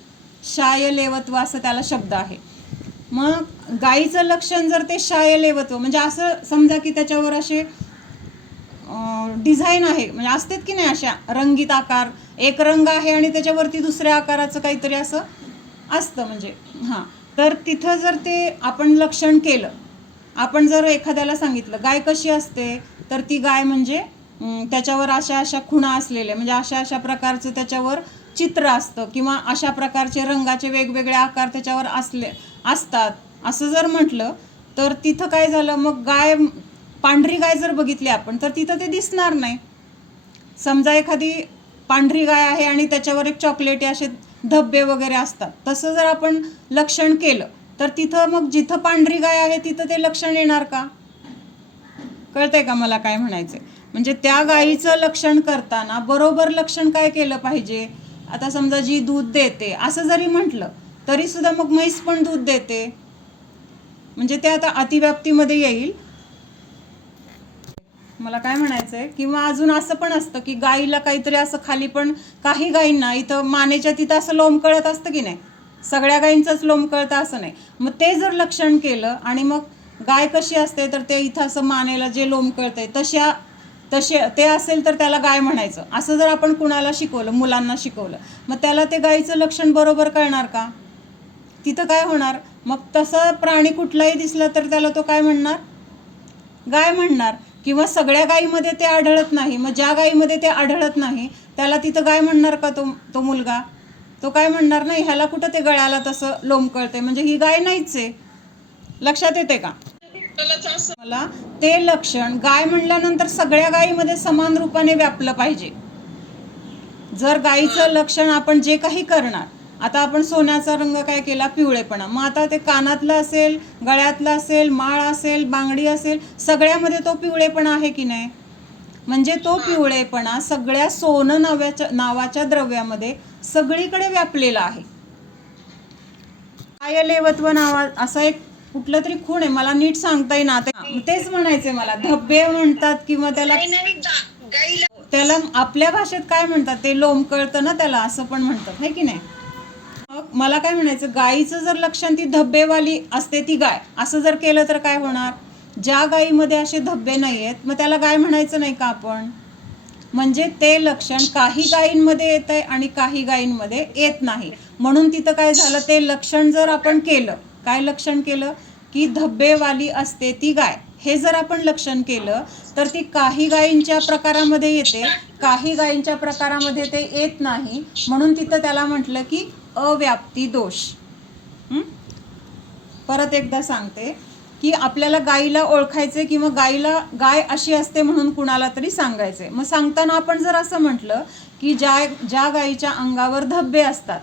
शायलेवत्व असं त्याला शब्द आहे. मग गायीचं लक्षण जर ते शायलेवत्व म्हणजे असं समजा की त्याच्यावर असे डिझाईन आहे, म्हणजे असतात की नाही अशा रंगीत आकार, एक रंग आहे आणि त्याच्यावरती दुसऱ्या आकाराचं काहीतरी असं असतं. म्हणजे हां, तर तिथं जर ते आपण लक्षण केलं, आपण जर एखाद्याला सांगितलं गाय कशी असते, तर ती गाय म्हणजे त्याच्यावर अशा अशा खुणा असलेल्या, म्हणजे अशा अशा प्रकारचं त्याच्यावर चित्र असतं किंवा अशा प्रकारचे रंगाचे वेगवेगळे आकार त्याच्यावर असतात असं जर म्हटलं तर तिथं काय झालं, मग पांढरी गाय जर बघितली आपण तर तिथं ते दिसणार नाही. समजा एखादी पांढरी गाय आहे आणि त्याच्यावर एक चॉकलेटी असे धब्बे वगैरे असतात, तसं जर आपण लक्षण केलं तर तिथं मग जिथं पांढरी गाय आहे तिथं ते लक्षण येणार का. कळतंय का मला काय म्हणायचंय. म्हणजे त्या गायीचं लक्षण करताना बरोबर लक्षण काय केलं पाहिजे. आता समजा जी दूध देते असं जरी म्हटलं तरी सुद्धा मग म्हैस पण दूध देते, म्हणजे ते आता अतिव्याप्तीमध्ये येईल. मला काय म्हणायचंय, किंवा अजून असं पण असतं की गाईला काहीतरी असं खाली पण काही गायींना इथं मानेच्या तिथं असं लोंबकळत असतं की नाही, सगळ्या गायींचंच लोंबकळतं असं नाही. मग ते जर लक्षण केलं आणि मग गाय कशी असते तर ते इथं असं मानेला जे लोंबकळतंय तसे ते असेल तर त्याला गाय म्हणायचं. असं जर आपण कुणाला शिकवलं, मुलांना शिकवलं, मग त्याला ते गायीचं लक्षण बरोबर कळणार का. तिथं काय होणार, मग तसा प्राणी कुठलाही दिसला तर त्याला तो काय म्हणणार? गाय म्हणणार. किंवा सगळ्या गायीमध्ये ते आढळत नाही, मग ज्या गायीमध्ये ते आढळत नाही त्याला तिथं गाय म्हणणार का तो मुलगा? तो काय म्हणणार? नाही, ह्याला कुठं ते गळ्याला तसं लोंबकळते, म्हणजे ही गाय नाहीच आहे. लक्षात येते का मला? ते लक्षण गाय म्हणल्यानंतर सगळ्या गायीमध्ये समान रूपाने व्यापलं पाहिजे. जर गायीचं लक्षण आपण जे काही करणार, आता आपण सोन्याचा रंग काय केला? पिवळेपणा. मग आता ते कानातलं असेल, गळ्यातलं असेल, माळ असेल, बांगडी असेल, सगळ्यामध्ये तो पिवळेपणा आहे की नाही? म्हणजे तो पिवळेपणा सगळ्या सोनं नावाच्या द्रव्यामध्ये सगळीकडे व्यापलेला आहे. कायलेवत्व नावा असा एक कुठलं तरी खूण आहे, मला नीट सांगता येईना. तेच म्हणायचंय मला. धब्बे म्हणतात किंवा त्याला आपल्या भाषेत काय म्हणतात? ते लोंबकळतं ना त्याला, असं पण म्हणतात, है की नाही? मला काय म्हणायचं, गायीचं जर लक्षण ती धब्बेवाली असते ती गाय, असं जर केलं तर काय होणार? ज्या गायीमध्ये असे धब्बे नाही आहेत मग त्याला गाय म्हणायचं नाही का आपण? म्हणजे ते लक्षण काही गायींमध्ये येत आहे आणि काही गायींमध्ये येत नाही. म्हणून तिथं काय झालं? ते लक्षण जर आपण केलं, काय लक्षण केलं? की धब्बेवाली असते ती गाय, हे जर आपण लक्षण केलं तर ती काही गायींच्या प्रकारामध्ये येते, काही गायींच्या प्रकारामध्ये ते येत नाही. म्हणून तिथं त्याला म्हटलं की अव्याप्ती दोष. परत एकदा सांगते की आपल्याला गायीला ओळखायचे किंवा गाय अशी असते म्हणून कुणाला तरी सांगायचे. मग सांगताना आपण जर असं म्हटलं की ज्या गायीच्या अंगावर धब्बे असतात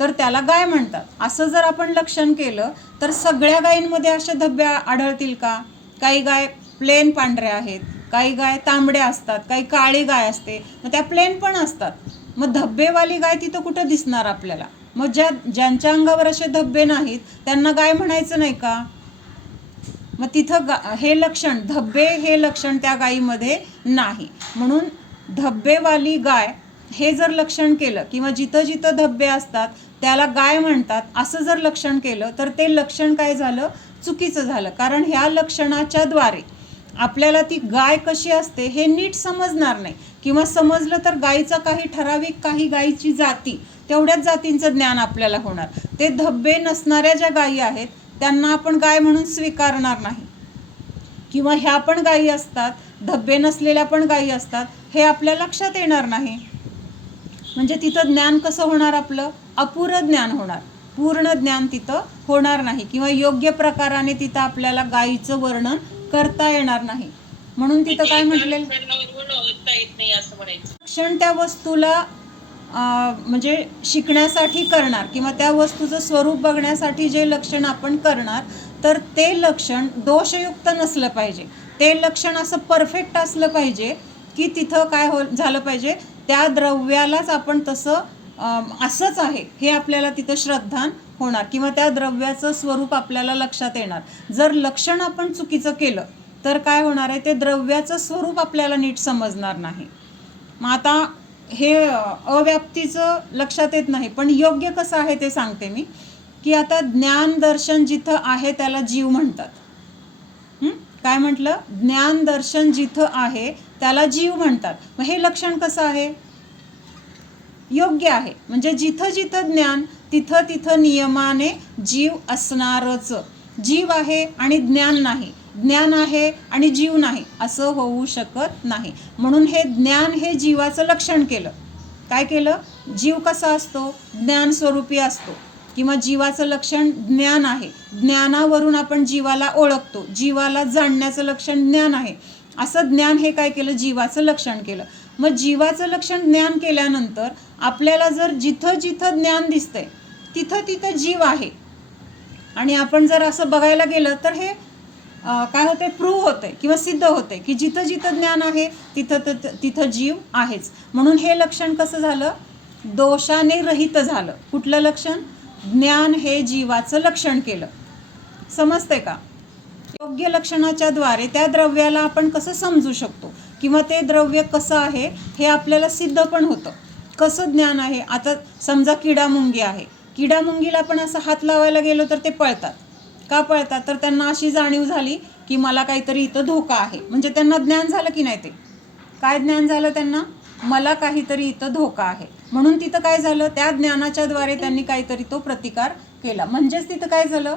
तर त्याला गाय म्हणतात, असं जर आपण लक्षण केलं तर सगळ्या गायींमध्ये असे धब्बे आढळतील का? काही गाय प्लेन पांढऱ्या आहेत, काही गाय तांबड्या असतात, काही काळी गाय असते, मग त्या प्लेन पण असतात. मग धब्बेवाली गाय तिथं कुठं दिसणार आपल्याला? मग ज्यांच्या अंगावर असे धब्बे नाहीत त्यांना गाय म्हणायचं नाही का? मग तिथं हे लक्षण, धब्बे हे लक्षण त्या गायीमध्ये नाही. म्हणून धब्बेवाली गाय हे जर लक्षण केलं किंवा जिथं जिथं धब्बे असतात त्याला गाय म्हणतात असं जर लक्षण केलं तर ते लक्षण काय झालं? चुकीचं झालं. कारण ह्या लक्षणाच्या द्वारे आपल्याला ती गाय कशी असते हे नीट समजणार नाही, किंवा समजलं तर गायीचा काही ठराविक, काही गायीची जाती, तेवढ्याच जातींचं ज्ञान आपल्याला होणार. ते धब्बे नसणाऱ्या ज्या गायी आहेत त्यांना आपण गाय म्हणून स्वीकारणार नाही. किंवा ह्या पण गायी असतात, धब्बे नसलेल्या पण गायी असतात, हे आपल्या लक्षात येणार नाही. म्हणजे तिथं ज्ञान कसं होणार? आपलं अपुरं ज्ञान होणार, पूर्ण ज्ञान तिथं होणार नाही, किंवा योग्य प्रकाराने तिथं आपल्याला गायीचं वर्णन करता येणार नाही. म्हणून तिथं काय म्हटलेलं? लक्षण त्या वस्तूला म्हणजे शिकण्यासाठी करणार किंवा त्या वस्तूचं स्वरूप बघण्यासाठी जे लक्षण आपण करणार तर ते लक्षण दोषयुक्त नसलं पाहिजे. ते लक्षण असं परफेक्ट असलं पाहिजे की तिथं काय झालं पाहिजे? त्या द्रव्यालाच आपण तसं असंच आहे हे आपल्याला तिथं श्रद्धान होणार, किंवा त्या द्रव्याचं स्वरूप आपल्याला लक्षात येणार. जर लक्षण आपण चुकीचं केलं तर काय होणार आहे? ते द्रव्याचं स्वरूप आपल्याला नीट समजणार नाही. मग आता हे अव्याप्तीचं लक्षात येत नाही, पण योग्य कसं आहे ते सांगते मी. की आता ज्ञान दर्शन जिथं आहे त्याला जीव म्हणतात. काय म्हटलं? ज्ञान दर्शन जिथं आहे त्याला जीव म्हणतात. मग हे लक्षण कसं आहे? योग्य आहे. म्हणजे जिथं जिथं ज्ञान तिथं तिथं नियमाने जीव असणारच. जीव आहे आणि ज्ञान नाही, ज्ञान आहे आणि जीव नाही, असं होऊ शकत नाही. म्हणून हे ज्ञान हे जीवाचं लक्षण केलं. काय केलं? जीव कसा असतो? ज्ञान स्वरूपी असतो, किंवा जीवाचं लक्षण ज्ञान आहे. ज्ञानावरून आपण जीवाला ओळखतो, जीवाला जाणण्याचं लक्षण ज्ञान आहे. असं ज्ञान हे काय केलं? जीवाचं लक्षण केलं. मग जीवाचं लक्षण ज्ञान केल्यानंतर आपल्याला जर जिथं जिथं ज्ञान दिसतंय तिथं तिथं जीव आहे, आणि आपण जर असं बघायला गेलं तर हे काय होते? प्रूव्ह होते किंवा सिद्ध होते की जिथं जिथं ज्ञान आहे तिथं तिथं जीव आहेच. म्हणून हे लक्षण कसं झालं? दोषाने रहित झालं. कुठलं लक्षण? ज्ञान हे जीवाचं लक्षण केलं. समजते का? योग्य लक्षणाच्या द्वारे त्या द्रव्याला आपण कसं समजू शकतो, किंवा ते द्रव्य कसं आहे हे आपल्याला सिद्ध पण होतं. कसं ज्ञान आहे? आता समजा किडामुंगी आहे, किडामुंगीला आपण असं हात लावायला गेलो तर ते पळतात. का पळतात? तर त्यांना अशी जाणीव झाली की मला काहीतरी इथं धोका आहे. म्हणजे त्यांना ज्ञान झालं की नाही? ते काय ज्ञान झालं त्यांना? मला काहीतरी इथं धोका आहे. म्हणून तिथं काय झालं? त्या ज्ञानाच्या द्वारे त्यांनी काहीतरी तो प्रतिकार केला. म्हणजेच तिथं काय झालं?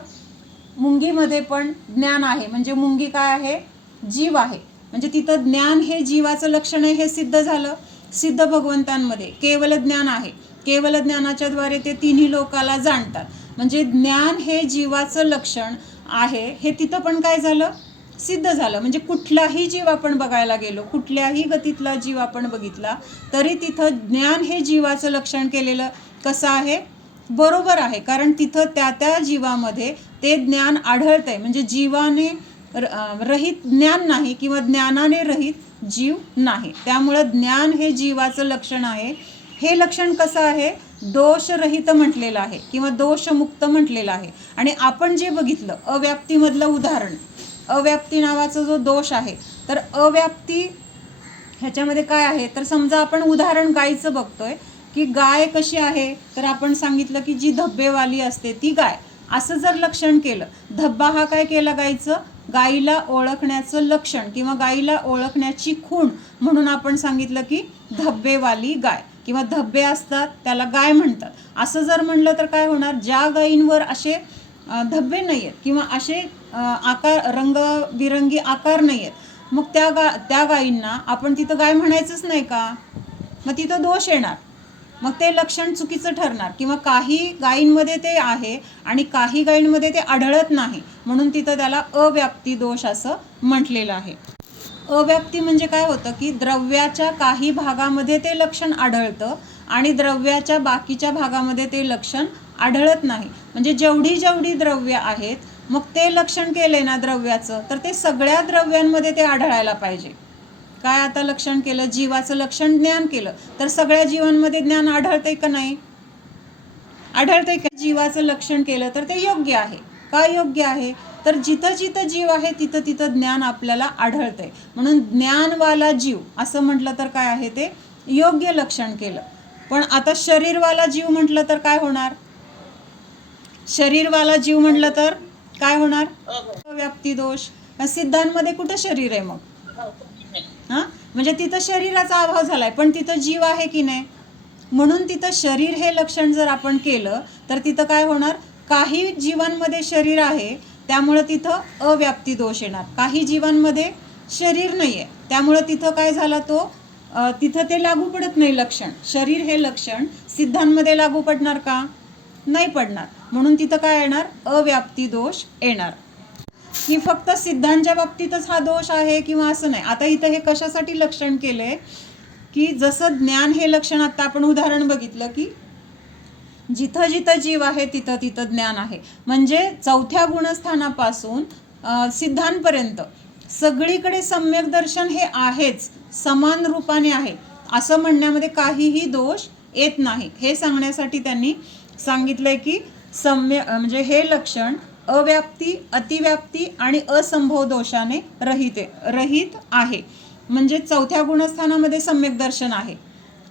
मुंगीमध्ये पण ज्ञान आहे, म्हणजे मुंगी काय आहे, जीव आहे. म्हणजे तिथं ज्ञान हे जीवाचं लक्षण आहे हे सिद्ध झालं. सिद्ध भगवंतांमध्ये केवल ज्ञान आहे, केवल ज्ञानाच्या द्वारे ते तिन्ही लोकाला जाणतात. म्हणजे ज्ञान हे जीवाचं लक्षण आहे हे तिथं पण काय झालं, सिद्ध झालं. म्हणजे कुठलाही जीव आपण बघायला गेलो, कुठल्याही गतीतला जीव आपण बघितला तरी तिथं ज्ञान हे जीवाचं लक्षण केलेलं कसं आहे, बरोबर आहे. कारण तिथं त्या त्या जीवामध्ये ते ज्ञान आढळतंय. म्हणजे जीवाने रहित ज्ञान नाही किंवा ज्ञानाने रहित जीव नाही. त्यामुळं ज्ञान हे जीवाचं लक्षण आहे. हे लक्षण कसं आहे, दोषरहित म्हटलेलं आहे किंवा दोषमुक्त म्हटलेलं आहे. आणि आपण जे बघितलं अव्याप्तीमधलं उदाहरण, अव्याप्ती नावाचा जो दोष आहे, तर अव्याप्ती ह्याच्यामध्ये काय आहे, तर समजा आपण उदाहरण गायीचं बघतोय की गाय कशी आहे, तर आपण सांगितलं की जी धब्बेवाली असते ती गाय, असं जर लक्षण केलं. धब्बा हा काय केला गायीचं, गायीला ओळखण्याचं लक्षण किंवा गायीला ओळखण्याची खूण म्हणून आपण सांगितलं की धब्बेवाली गाय किंवा धब्बे असतात त्याला गाय म्हणतात. असं जर म्हणलं तर काय होणार, ज्या गायींवर असे धब्बे नाही आहेत किंवा असे आकार रंगबिरंगी आकार नाही आहेत, मग त्या गायींना आपण तिथं गाय म्हणायचंच नाही का, मग तिथं दोष येणार. मग ते लक्षण चुकीचं ठरणार. किंवा काही गायींमध्ये ते आहे आणि काही गायींमध्ये ते आढळत नाही, म्हणून तिथं त्याला अव्याप्ती दोष असं म्हटलेलं आहे. अव्याप्ती म्हणजे काय होतं की द्रव्याच्या काही भागामध्ये ते लक्षण आढळतं आणि द्रव्याच्या बाकीच्या भागामध्ये ते लक्षण आढळत नाही. म्हणजे जेवढी जेवढी द्रव्य आहेत, मग ते लक्षण केले ना द्रव्याचं, तर ते सगळ्या द्रव्यांमध्ये ते आढळायला पाहिजे. काय आता लक्षण केलं, जीवाचं लक्षण ज्ञान केलं, तर सगळ्या जीवांमध्ये ज्ञान आढळतंय का नाही, आढळतंय का. जीवाचं लक्षण केलं तर ते योग्य आहे. का योग्य आहे, तर जिथं जिथं जीव आहे तिथं तिथं ज्ञान आपल्याला आढळतंय. म्हणून ज्ञानवाला जीव असं म्हटलं तर काय आहे, ते योग्य लक्षण केलं. पण आता शरीरवाला जीव म्हटलं तर काय होणार, शरीरवाला जीव म्हटलं तर काय होणार, अव्याप्ती दोष. सिद्धांमध्ये कुठं शरीर आहे मग, हां, म्हणजे तिथं शरीराचा अभाव झालाय, पण तिथं जीव आहे की नाही. म्हणून तिथं शरीर हे लक्षण जर आपण केलं तर तिथं काय होणार, काही जीवांमध्ये शरीर आहे त्यामुळं तिथं अव्याप्ती दोष येणार. काही जीवांमध्ये शरीर नाही आहे त्यामुळं तिथं काय झाला, तो तिथं ते लागू पडत नाही लक्षण. शरीर हे लक्षण सिद्धांमध्ये लागू पडणार का, नाही पडणार. म्हणून तिथं काय येणार, अव्याप्ती दोष येणार. की फक्त सिद्धांच्या बाबतीतच हा दोष आहे किंवा असं नाही. आता इथं हे कशासाठी लक्षण केलंय की जसं ज्ञान हे लक्षण, आता आपण उदाहरण बघितलं की जिथं जिथं जीव आहे तिथं तिथं ज्ञान आहे. म्हणजे चौथ्या गुणस्थानापासून सिद्धांपर्यंत सगळीकडे सम्यक दर्शन हे आहेच, समान रूपाने आहे, असं म्हणण्यामध्ये काहीही दोष येत नाही. हे सांगण्यासाठी त्यांनी सांगितलंय की म्हणजे हे लक्षण अव्याप्ती, अतिव्याप्ती आणि असंभव दोषाने रहित आहे. म्हणजे चौथ्या गुणस्थानामध्ये सम्यक दर्शन आहे,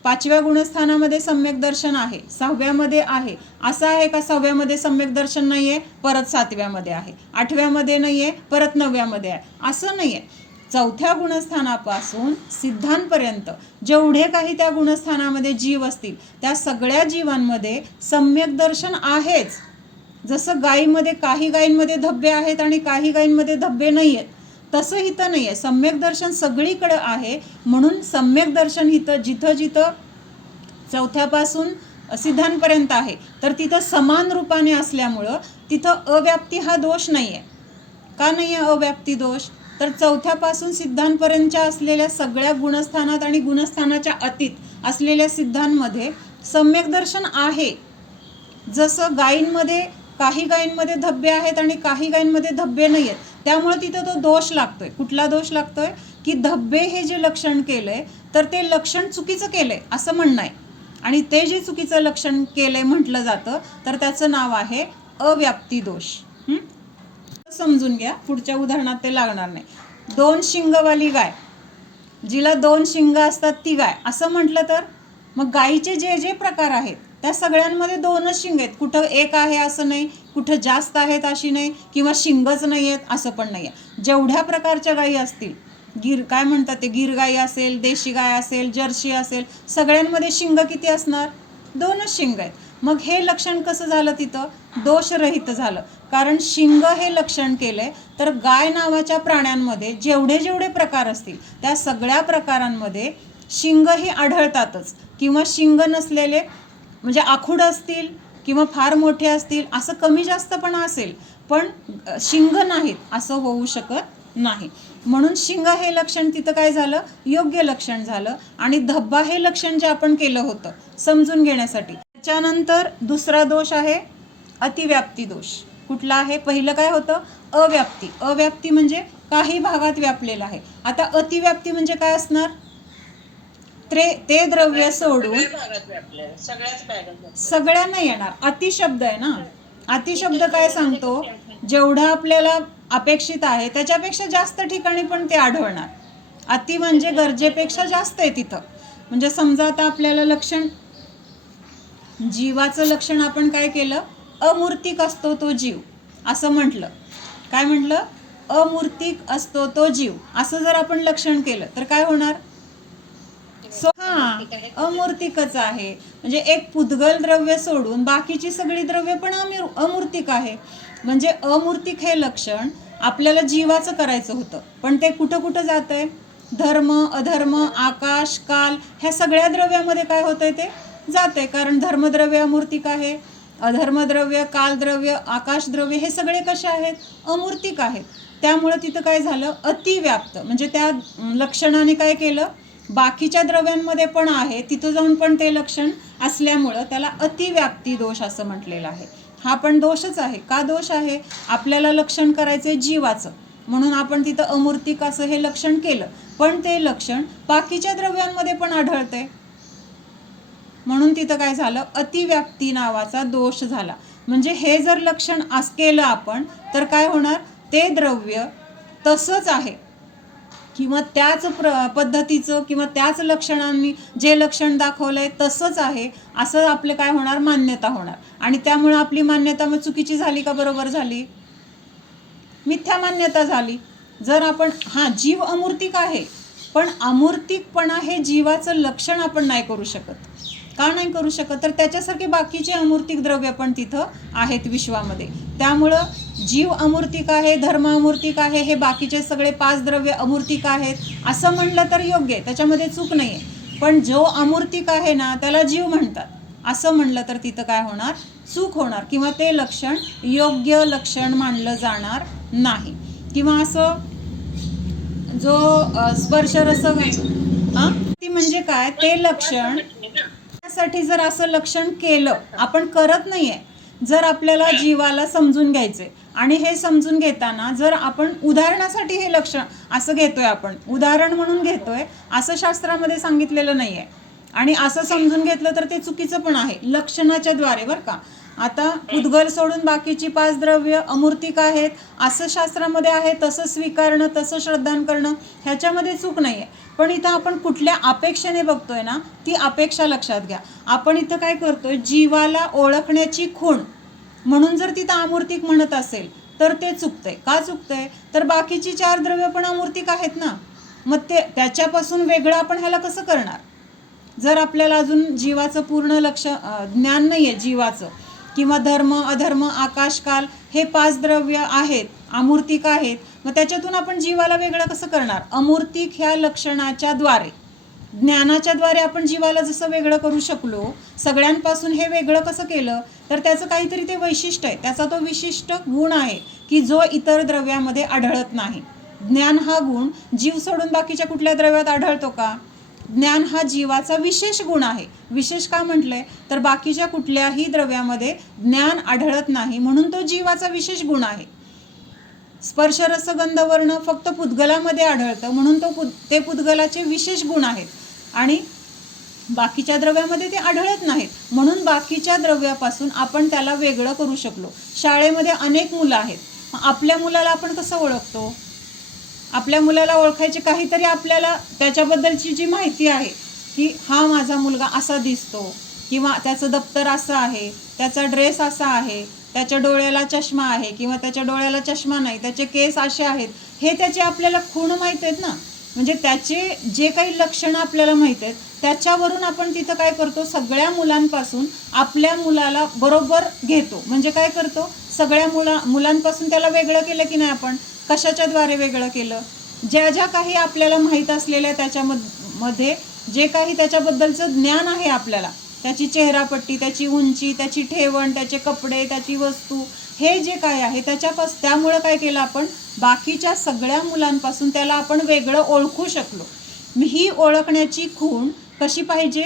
पाचव्या गुणस्थानामध्ये सम्यक दर्शन आहे, सहाव्यामध्ये आहे. असं आहे का सहाव्यामध्ये सम्यक दर्शन नाही आहे परत सातव्यामध्ये आहे, आठव्यामध्ये नाही आहे परत नवव्यामध्ये आहे, असं नाही आहे. चौथ्या गुणस्थानापासून सिद्धांपर्यंत जेवढे काही त्या गुणस्थानामध्ये जीव असतील त्या सगळ्या जीवांमध्ये सम्यक दर्शन आहेच. जसं गायीमध्ये काही गायींमध्ये धब्बे आहेत आणि काही गायींमध्ये धब्बे नाही आहेत, तसं इथं नाही आहे. सम्यक दर्शन सगळीकडे आहे. म्हणून सम्यक दर्शन इथं जिथं जिथं चौथ्यापासून सिद्धांपर्यंत आहे तर तिथं समान रूपाने असल्यामुळं तिथं अव्याप्ती हा दोष नाही आहे. का नाही आहे अव्याप्ती दोष, तर चौथ्यापासून सिद्धांपर्यंतच्या असलेल्या सगळ्या गुणस्थानात आणि गुणस्थानाच्या अतीत असलेल्या सिद्धांमध्ये सम्यक दर्शन आहे. जसं गायींमध्ये काही गायींमध्ये धब्बे आहेत आणि काही गायींमध्ये धब्बे नाही आहेत, त्यामुळे तिथं तो दोष लागतोय. कुठला दोष लागतोय की धब्बे हे जे लक्षण केलंय तर ते लक्षण चुकीचं केलंय असं म्हणणं आहे. आणि ते जे चुकीचं लक्षण केलंय म्हटलं जातं तर त्याचं नाव आहे अव्याप्ती दोष. समजून घ्या, पुढच्या उदाहरणात ते लागणार नाही. 2 शिंगवाली गाय, जिला 2 शिंग असतात ती गाय असं म्हटलं तर मग गायीचे जे जे प्रकार आहेत त्या सगळ्यांमध्ये 2च शिंग आहेत. कुठं एक आहे असं नाही, कुठं जास्त आहेत अशी नाही, किंवा शिंगच नाही आहेत असं पण नाही आहे. जेवढ्या प्रकारच्या गायी असतील, काय म्हणतात ते, गिर गाई असेल, देशी गाय असेल, जर्सी असेल, सगळ्यांमध्ये शिंग किती असणार, 2च शिंग आहेत. मग हे लक्षण कसं झालं तिथं? दोषरहित झालं. कारण शिंग हे लक्षण केलंय, तर गाय नावाच्या प्राण्यांमध्ये जेवढे जेवढे प्रकार असतील त्या सगळ्या प्रकारांमध्ये शिंग ही आढळतातच. किंवा शिंग नसलेले म्हणजे आखूड असतील किंवा फार मोठे असतील, असं कमी जास्तपणा असेल, पण शिंग नाहीत असं होऊ शकत नाही. म्हणून शिंग हे लक्षण तिथं काय झालं? योग्य लक्षण झालं. आणि धब्बा हे लक्षण जे आपण केलं होतं समजून घेण्यासाठी. त्याच्यानंतर दुसरा दोष आहे अतिव्याप्ती दोष. कुठला आहे? पहिलं काय होतं? अव्याप्ती. अव्याप्ती म्हणजे काही भागात व्यापलेला आहे. आता अतिव्याप्ती म्हणजे काय असणार? ते द्रव्य सोडून सगळ्या नाही येणार. अतिशब्द आहे ना. अतिशब्द काय सांगतो? जेवढं आपल्याला अपेक्षित आहे त्याच्यापेक्षा जास्त ठिकाणी पण ते आढळणार. अति म्हणजे गरजेपेक्षा जास्त आहे तिथं. म्हणजे समजा आता आपल्याला लक्षण, जीवाचं लक्षण आपण काय केलं? अमूर्तिक असतो तो जीव असं म्हटलं. काय म्हटलं? अमूर्तिक असतो तो जीव असं जर आपण लक्षण केलं तर काय होणार? अमूर्तिकच आहे. म्हणजे एक पुद्गल द्रव्य सोडून बाकीची सगळी द्रव्य पण अमूर्तिक आहे. म्हणजे अमूर्तिक हे लक्षण आपल्याला जीवाचं करायचं होतं, पण ते कुठं कुठं जातंय? धर्म, अधर्म, आकाश, काल ह्या सगळ्या द्रव्यामध्ये काय होतंय? ते जाते. कारण धर्मद्रव्य अमूर्तिक आहे, अधर्मद्रव्य, कालद्रव्य, आकाशद्रव्य हे सगळे कसे आहेत? अमूर्तिक आहेत. त्यामुळं तिथं काय झालं? अतिव्याप्त. म्हणजे त्या लक्षणाने काय केलं? बाकीच्या द्रव्यांमध्ये पण आहे तिथं जाऊन पण ते लक्षण असल्यामुळं त्याला अतिव्याप्ती दोष असं म्हटलेलं आहे. हा पण दोषच आहे. का दोष आहे? आपल्याला लक्षण करायचंय जीवाचं, म्हणून आपण तिथं अमूर्तिक असं हे लक्षण केलं, पण ते लक्षण बाकीच्या द्रव्यांमध्ये पण आढळते. म्हणून तिथं काय झालं? अतिव्याप्ती नावाचा दोष झाला. म्हणजे हे जर लक्षण केलं आपण तर काय होणार? ते द्रव्य तसंच आहे किंवा त्याच पद्धतीचं किंवा त्याच लक्षणांनी जे लक्षण दाखवलंय तसंच आहे असं आपलं काय होणार? मान्यता होणार. आणि त्यामुळे आपली मान्यता मग चुकीची झाली का बरोबर झाली? मिथ्या मान्यता झाली. जर आपण जीव अमूर्तिक आहे, पण अमूर्तिकपणा हे जीवाचं लक्षण आपण नाही करू शकत. का नाही करू शकत? तर त्याच्यासारखे बाकीचे अमूर्तिक द्रव्य पण तिथं आहेत विश्वामध्ये. त्यामुळं जीव अमूर्तिक आहे, धर्म अमूर्तिक आहे, हे बाकीचे सगळे 5 द्रव्य अमूर्तिक आहेत असं म्हणलं तर योग्य आहे, त्याच्यामध्ये चूक नाही आहे. पण जो अमूर्तिक आहे ना त्याला जीव म्हणतात असं म्हणलं तर तिथं काय होणार? चूक होणार किंवा ते लक्षण योग्य लक्षण मानलं जाणार नाही. किंवा असं जो स्पर्शरस म्हणजे काय? ते लक्षण साठी जर असं लक्षण केलं, आपण करत नाहीये, जर आपल्याला जीवाला समजून घ्यायचे आणि हे समजून घेताना जर आपण उदाहरणासाठी हे लक्षण असं घेतोय, आपण उदाहरण म्हणून घेतोय असं शास्त्रामध्ये सांगितलेलं नाहीये. आणि असं समजून घेतलं तर ते चुकीचं पण आहे लक्षणाच्या द्वारे, बरं का. आता पुद्गल सोडून बाकीची 5 द्रव्य अमूर्तिक आहेत असं शास्त्रामध्ये आहे, तसं स्वीकारणं, तसं श्रद्धान करणं ह्याच्यामध्ये चूक नाहीये. पण इथं आपण कुठल्या अपेक्षेने बघतोय ना, ती अपेक्षा लक्षात घ्या. आपण इथं काय करतोय? जीवाला ओळखण्याची खूण म्हणून जर तिथं अमूर्तिक म्हणत असेल तर ते चुकतंय. का चुकतंय? तर बाकीची 4 द्रव्य पण अमूर्तिक आहेत ना, मग ते त्याच्यापासून वेगळं आपण ह्याला कसं करणार? जर आपल्याला अजून जीवाचं पूर्ण ज्ञान नाहीये जीवाचं, किंवा धर्म, अधर्म, आकाश, काल हे 5 द्रव्य आहेत, अमूर्तिक आहेत, मग त्याच्यातून आपण जीवाला वेगळं कसं करणार? अमूर्तिक ह्या लक्षणाच्या द्वारे, ज्ञानाच्या द्वारे आपण जीवाला जसं वेगळं करू शकलो, सगळ्यांपासून हे वेगळं कसं केलं? तर त्याचं काहीतरी ते वैशिष्ट्य आहे, त्याचा तो विशिष्ट गुण आहे की जो इतर द्रव्यामध्ये आढळत नाही. ज्ञान हा गुण जीव सोडून बाकीच्या कुठल्या द्रव्यात आढळतो का? ज्ञान हा जीवाचा विशेष गुण आहे. विशेष का म्हटलंय? तर बाकीच्या कुठल्याही द्रव्यामध्ये ज्ञान आढळत नाही, म्हणून तो जीवाचा विशेष गुण आहे. स्पर्श, रस, गंध, वर्ण फक्त पुद्गलामध्ये आढळतं, म्हणून ते पुद्गलाचे विशेष गुण आहेत आणि बाकीच्या द्रव्यामध्ये ते आढळत नाहीत, म्हणून बाकीच्या द्रव्यापासून आपण त्याला वेगळं करू शकलो. शाळेमध्ये अनेक मुलं आहेत, आपल्या मुलाला आपण कसं ओळखतो? आपल्या मुलाला ओळखायचे काहीतरी आपल्याला त्याच्याबद्दलची जी माहिती आहे की हा माझा मुलगा असा दिसतो, किंवा त्याचं दप्तर असं आहे, त्याचा ड्रेस असा आहे, त्याच्या डोळ्याला चष्मा आहे किंवा त्याच्या डोळ्याला चष्मा नाही, त्याचे केस असे आहेत, हे त्याचे आपल्याला खूण माहीत आहेत ना. म्हणजे त्याचे जे काही लक्षणं आपल्याला माहीत आहेत त्याच्यावरून आपण तिथं काय करतो, सगळ्या मुलांपासून आपल्या मुलाला बरोबर घेतो. म्हणजे काय करतो, सगळ्या मुलांपासून त्याला वेगळं केलं की नाही आपण, कशाच्याद्वारे वेगळं केलं, ज्या ज्या काही आपल्याला माहीत असलेल्या त्याच्यामध्ये जे काही त्याच्याबद्दलचं ज्ञान आहे आपल्याला, त्याची चेहरापट्टी, त्याची उंची, त्याची ठेवण, त्याचे कपडे, त्याची वस्तू, हे जे काय आहे त्यामुळं काय केलं आपण, बाकीच्या सगळ्या मुलांपासून त्याला आपण वेगळं ओळखू शकलो. ही ओळखण्याची खूण कशी पाहिजे,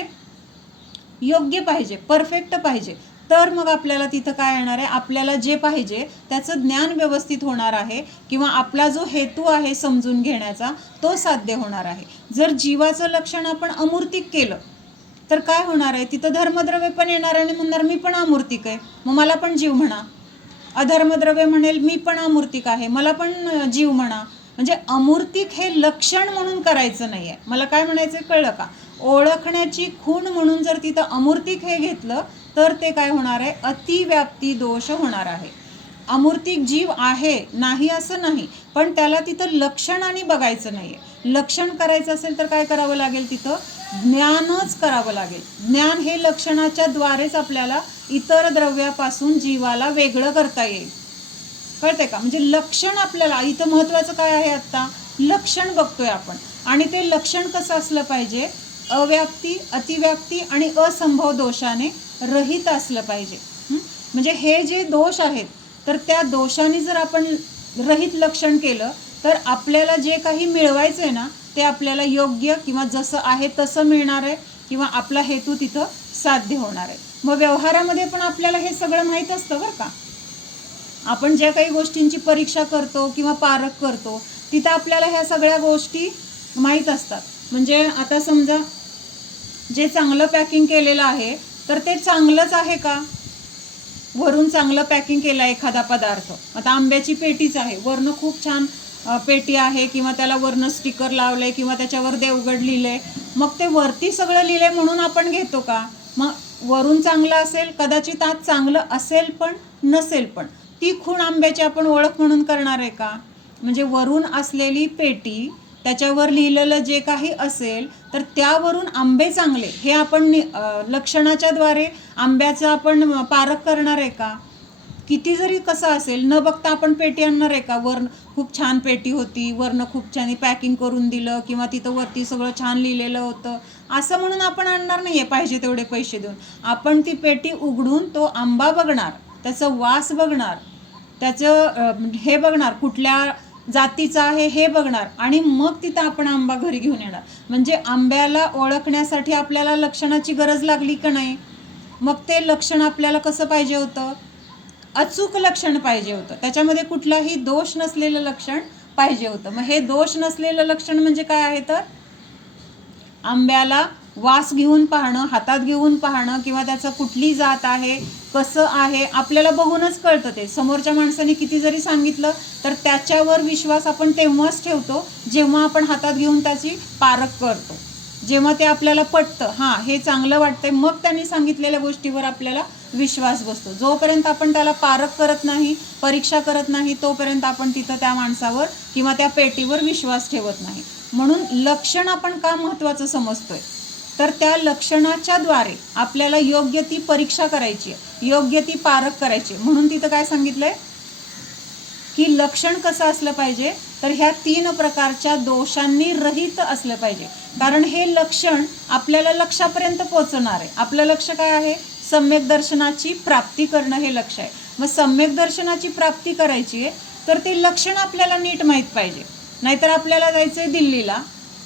योग्य पाहिजे, परफेक्ट पाहिजे. तर मग आपल्याला तिथं काय येणार आहे, आपल्याला जे पाहिजे त्याचं ज्ञान व्यवस्थित होणार आहे किंवा आपला जो हेतू आहे समजून घेण्याचा तो साध्य होणार आहे. जर जीवाचं लक्षण आपण अमूर्तिक केलं तर काय होणार आहे, तिथं धर्मद्रव्य पण येणार आणि म्हणणार मी पण अमूर्तिक आहे, मग मला पण जीव म्हणा. अधर्मद्रव्य म्हणेल मी पण अमूर्तिक आहे, मला पण जीव म्हणा. म्हणजे अमूर्तिक हे लक्षण म्हणून करायचं नाही आहे. मला काय म्हणायचं कळलं का, ओळखण्याची खूण म्हणून जर तिथं अमूर्तिक हे घेतलं तर ते काय होणार आहे, अतिव्याप्ती दोष होणार आहे. अमूर्तिक जीव आहे नाही असं नाही, पण त्याला तिथं लक्षणाने बघायचं नाही आहे. लक्षण करायचं असेल तर काय करावं लागेल, तिथं ज्ञानच करावं लागेल. ज्ञान हे लक्षणाच्या द्वारेच आपल्याला इतर द्रव्यापासून जीवाला वेगळं करता येईल. कळते का, म्हणजे लक्षण आपल्याला इथं महत्त्वाचं काय आहे, आत्ता लक्षण बघतोय आपण. आणि ते लक्षण कसं असलं पाहिजे, अव्याप्ती, अतिव्याप्ती आणि असंभव दोषाने रहित असलं पाहिजे. म्हणजे हे जे दोष आहेत तर त्या दोषाने जर आपण रहित लक्षण केलं तर आपल्याला जे काही मिळवायचं आहे ना ते आपल्याला योग्य किंवा जसं आहे तसं मिळणार आहे किंवा आपला हेतू तिथं साध्य होणार आहे. मग व्यवहारामध्ये पण आपल्याला हे सगळं माहीत असतं बरं का. आपण ज्या काही गोष्टींची परीक्षा करतो किंवा पारख करतो तिथं आपल्याला ह्या सगळ्या गोष्टी माहीत असतात. म्हणजे आता समजा जे चांगलं पॅकिंग केलेलं आहे तर ते चांगलंच आहे का, वरून चांगलं पॅकिंग केलं आहे एखादा पदार्थ. आता आंब्याची पेटीच आहे, वरनं खूप छान पेटी आहे किंवा त्याला वरनं स्टिकर लावलं आहे किंवा त्याच्यावर देवगड लिहिलं आहे, मग ते वरती सगळं लिहिलं आहे म्हणून आपण घेतो का. मग वरून चांगलं असेल, कदाचित आत चांगलं असेल पण नसेल, पण ती खूण आंब्याची आपण ओळख म्हणून करणार आहे का. म्हणजे वरून असलेली पेटी, त्याच्यावर लिहिलेलं जे काही असेल तर त्यावरून आंबे चांगले हे आपण लक्षणाच्या द्वारे आंब्याचं आपण पारख करणार आहे का. किती जरी कसं असेल न बघता आपण पेटी आणणार आहे का, वरनं खूप छान पेटी होती, वरनं खूप छान पॅकिंग करून दिलं किंवा तिथं वरती सगळं छान लिहिलेलं होतं असं म्हणून आपण आणणार नाही आहे पाहिजे तेवढे पैसे देऊन. आपण ती पेटी उघडून तो आंबा बघणार, त्याचं वास बघणार, त्याचं हे बघणार कुठल्या जातीचा आहे हे बघणार आणि मग तिथं आपण आंबा घरी घेऊन येणार. म्हणजे आंब्याला ओळखण्यासाठी आपल्याला लक्षणाची गरज लागली का नाही. मग ते लक्षण आपल्याला कसं पाहिजे होतं, अचूक लक्षण पाहिजे होतं, त्याच्यामध्ये कुठलाही दोष नसलेलं लक्षण पाहिजे होतं. मग हे दोष नसलेलं लक्षण म्हणजे काय आहे, तर आंब्याला वास घेऊन पाहणं, हातात घेऊन पाहणं किंवा त्याचं कुठली जात आहे, कसं आहे आपल्याला बघूनच कळतं. ते समोरच्या माणसाने किती जरी सांगितलं तर त्याच्यावर विश्वास आपण तेव्हाच ठेवतो जेव्हा आपण हातात घेऊन त्याची पारख करतो, जेव्हा ते आपल्याला पटतं, हां हे चांगलं वाटतंय, मग त्यांनी सांगितलेल्या गोष्टीवर आपल्याला विश्वास बसतो. जोपर्यंत आपण त्याला पारख करत नाही, परीक्षा करत नाही, तोपर्यंत आपण तिथं त्या माणसावर किंवा त्या पेटीवर विश्वास ठेवत नाही. म्हणून लक्षण आपण का महत्त्वाचं समजतोय, तर त्या लक्षणाच्या द्वारे आपल्याला योग्य ती परीक्षा करायची, योग्य ती पारख करायची. म्हणून तिथं काय सांगितलंय की लक्षण कसं असलं पाहिजे, तर ह्या 3 प्रकारच्या दोषांनी रहित असलं पाहिजे. कारण हे लक्षण आपल्याला लक्षापर्यंत पोहोचणार आहे. आपलं लक्ष काय आहे, सम्यक दर्शनाची प्राप्ती करणं हे लक्ष आहे. मग सम्यक दर्शनाची प्राप्ती करायची आहे तर ते लक्षण आपल्याला नीट माहीत पाहिजे. नाहीतर आपल्याला जायचं आहे दिल्लीला,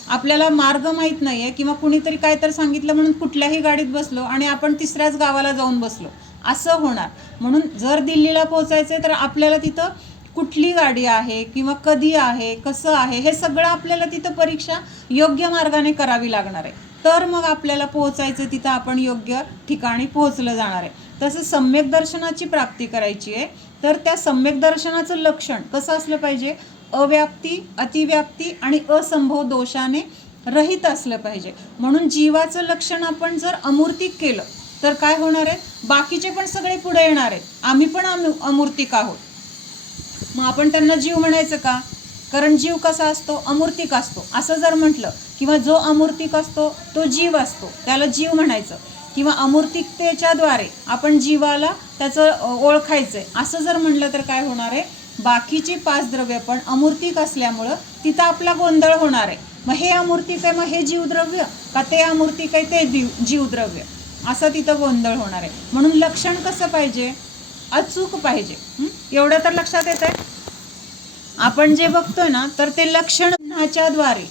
आपल्याला मार्ग माहीत नाही आहे किंवा कुणीतरी काय तर सांगितलं म्हणून कुठल्याही गाडीत बसलो आणि आपण तिसऱ्याच गावाला जाऊन बसलो, असं होणार. म्हणून जर दिल्लीला पोहोचायचं आहे तर आपल्याला तिथं कुठली गाडी आहे किंवा कधी आहे, कसं आहे, हे सगळं आपल्याला तिथं परीक्षा योग्य मार्गाने करावी लागणार आहे. तर मग आपल्याला पोहोचायचं तिथं आपण योग्य ठिकाणी पोहोचलं जाणार आहे. तसं सम्यक दर्शनाची प्राप्ती करायची आहे तर त्या सम्यक दर्शनाचं लक्षण कसं असलं पाहिजे, अव्याप्ती, अतिव्याप्ती आणि असंभव दोषाने रहित असलं पाहिजे. म्हणून जीवाचं लक्षण आपण जर अमूर्तिक केलं तर काय होणार आहे, बाकीचे पण सगळे पुढे येणार आहेत, आम्ही पण अमूर्तिक आहोत, मग आपण त्यांना जीव म्हणायचं का. कारण जीव कसा असतो, अमूर्तिक असतो असं जर म्हटलं, किंवा जो अमूर्तिक असतो तो जीव असतो, त्याला जीव म्हणायचं, किंवा अमूर्तिकतेच्याद्वारे आपण जीवाला त्याचं ओळखायचं आहे असं जर म्हटलं तर काय होणार आहे, बाकीची 5 द्रव्य पण अमूर्तिक असल्यामुळं तिथं आपला गोंधळ होणार आहे. मग हे अमूर्तिक आहे, मग हे जीवद्रव्य का ते अमूर्तिक आहे ते जीवद्रव्य, असं तिथं गोंधळ होणार आहे. म्हणून लक्षण कसं पाहिजे, अचूक पाहिजे. एवढं तर लक्षात येत आहे. आपण जे बघतोय ना तर ते लक्षणाच्या द्वारे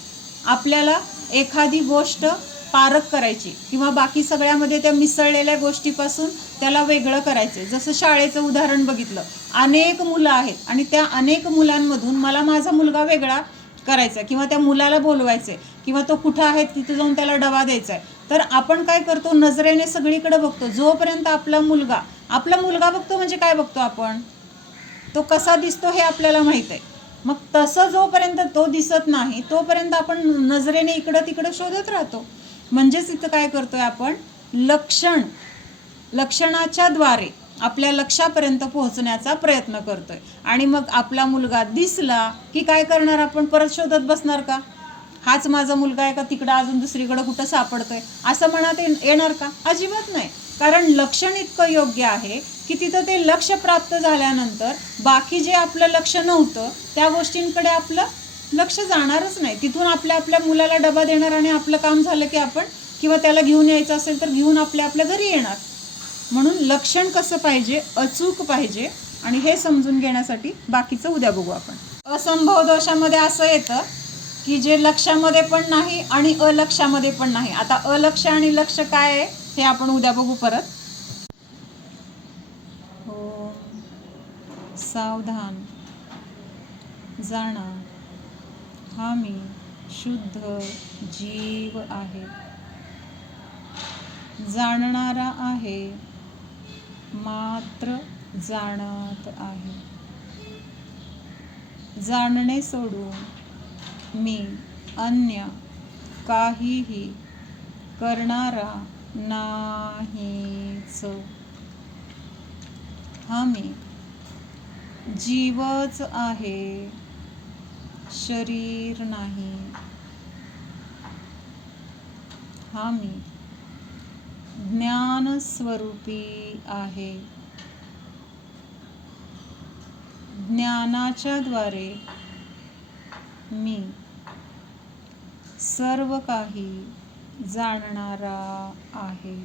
आपल्याला एखादी गोष्ट पारख करायची, किंवा बाकी सगळ्यामध्ये त्या मिसळलेल्या गोष्टीपासून त्याला वेगळं करायचं. जसं शाळेचं उदाहरण बघितलं, अनेक मुलं आहेत आणि त्या अनेक मुलांमधून मला माझा मुलगा वेगळा करायचा, किंवा त्या मुलाला बोलवायचं आहे, किंवा तो कुठं आहे तिथे जाऊन त्याला डबा द्यायचा आहे. तर आपण काय करतो, नजरेने सगळीकडे बघतो. जोपर्यंत आपला मुलगा बघतो म्हणजे काय बघतो आपण, तो कसा दिसतो हे आपल्याला माहीत आहे. मग तसं जोपर्यंत तो दिसत नाही तोपर्यंत आपण नजरेने इकडं तिकडं शोधत राहतो. म्हणजेच इथं काय करतोय आपण, लक्षणाच्या द्वारे आपल्या लक्षापर्यंत पोहोचण्याचा प्रयत्न करतोय. आणि मग आपला मुलगा दिसला की काय करणार, आपण परत शोधत बसणार का, हाच माझा मुलगा आहे का तिकडं अजून दुसरीकडं कुठं सापडतोय असं मनात येणार का, अजिबात नाही. कारण लक्षण इतकं योग्य आहे की तिथं ते लक्ष प्राप्त झाल्यानंतर बाकी जे आपलं लक्ष नव्हतं त्या गोष्टींकडे आपलं लक्ष जाणारच नाही. तिथून आपल्या मुलाला डबा देणार आणि आपलं काम झालं की आपण, किंवा त्याला घेऊन यायचं असेल तर घेऊन आपल्या घरी येणार. म्हणून लक्षण कसं पाहिजे, अचूक पाहिजे. आणि हे समजून घेण्यासाठी बाकीचं उद्या बघू आपण. असंभव दोषामध्ये असं येतं की जे लक्षामध्ये पण नाही आणि अलक्षामध्ये पण नाही. आता अलक्ष आणि लक्ष काय आहे हे आपण उद्या बघू परत. हो, सावधान, जाणा, हा मी शुद्ध जीव आहे, जाणणारा आहे, मात्र जाणत आहे. जाणणे सोडून मी अन्य काहीही करणारा नाहीच. हा मी जीवच आहे, शरीर नाही. हा मी ज्ञान स्वरूपी आहे, ज्ञानाच्या द्वारे मी सर्व काही जाणणारा आहे.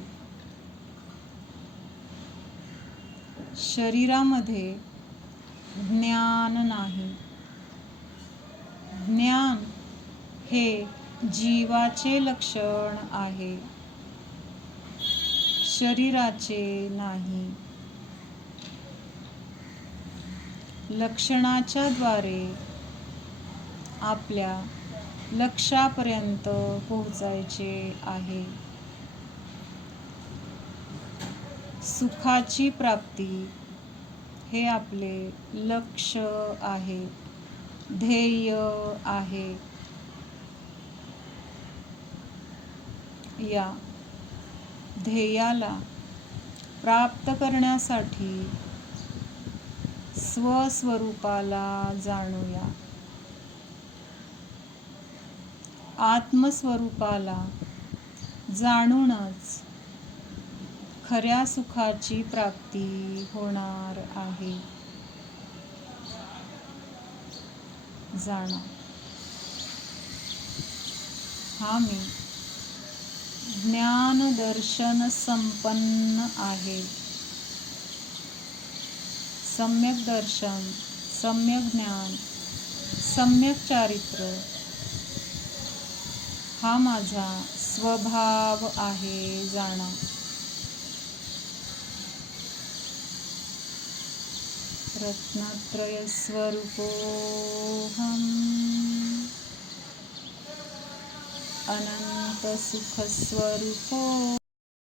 शरीरामध्ये ज्ञान नाही. ज्ञान हे जीवाचे लक्षण आहे, शरीराचे नाही. लक्षणाच्या द्वारे आपल्या लक्षापर्यंत पोहोचायचे आहे. सुखाची प्राप्ती हे आपले लक्ष आहे, ध्येय आहे. या ध्येयाला प्राप्त करण्यासाठी स्वस्वरूपाला जाणूया. आत्मस्वरूपाला जाणूनच खऱ्या सुखाची प्राप्ती होणार आहे. जाणा, हा मी ज्ञान दर्शन संपन्न आहे. सम्यक दर्शन, सम्यक ज्ञान, सम्यक चारित्र्य हा माझा स्वभाव आहे. जाणा. रत्नत्रय स्वरूपोऽहम् अनंत सुख स्वरूपो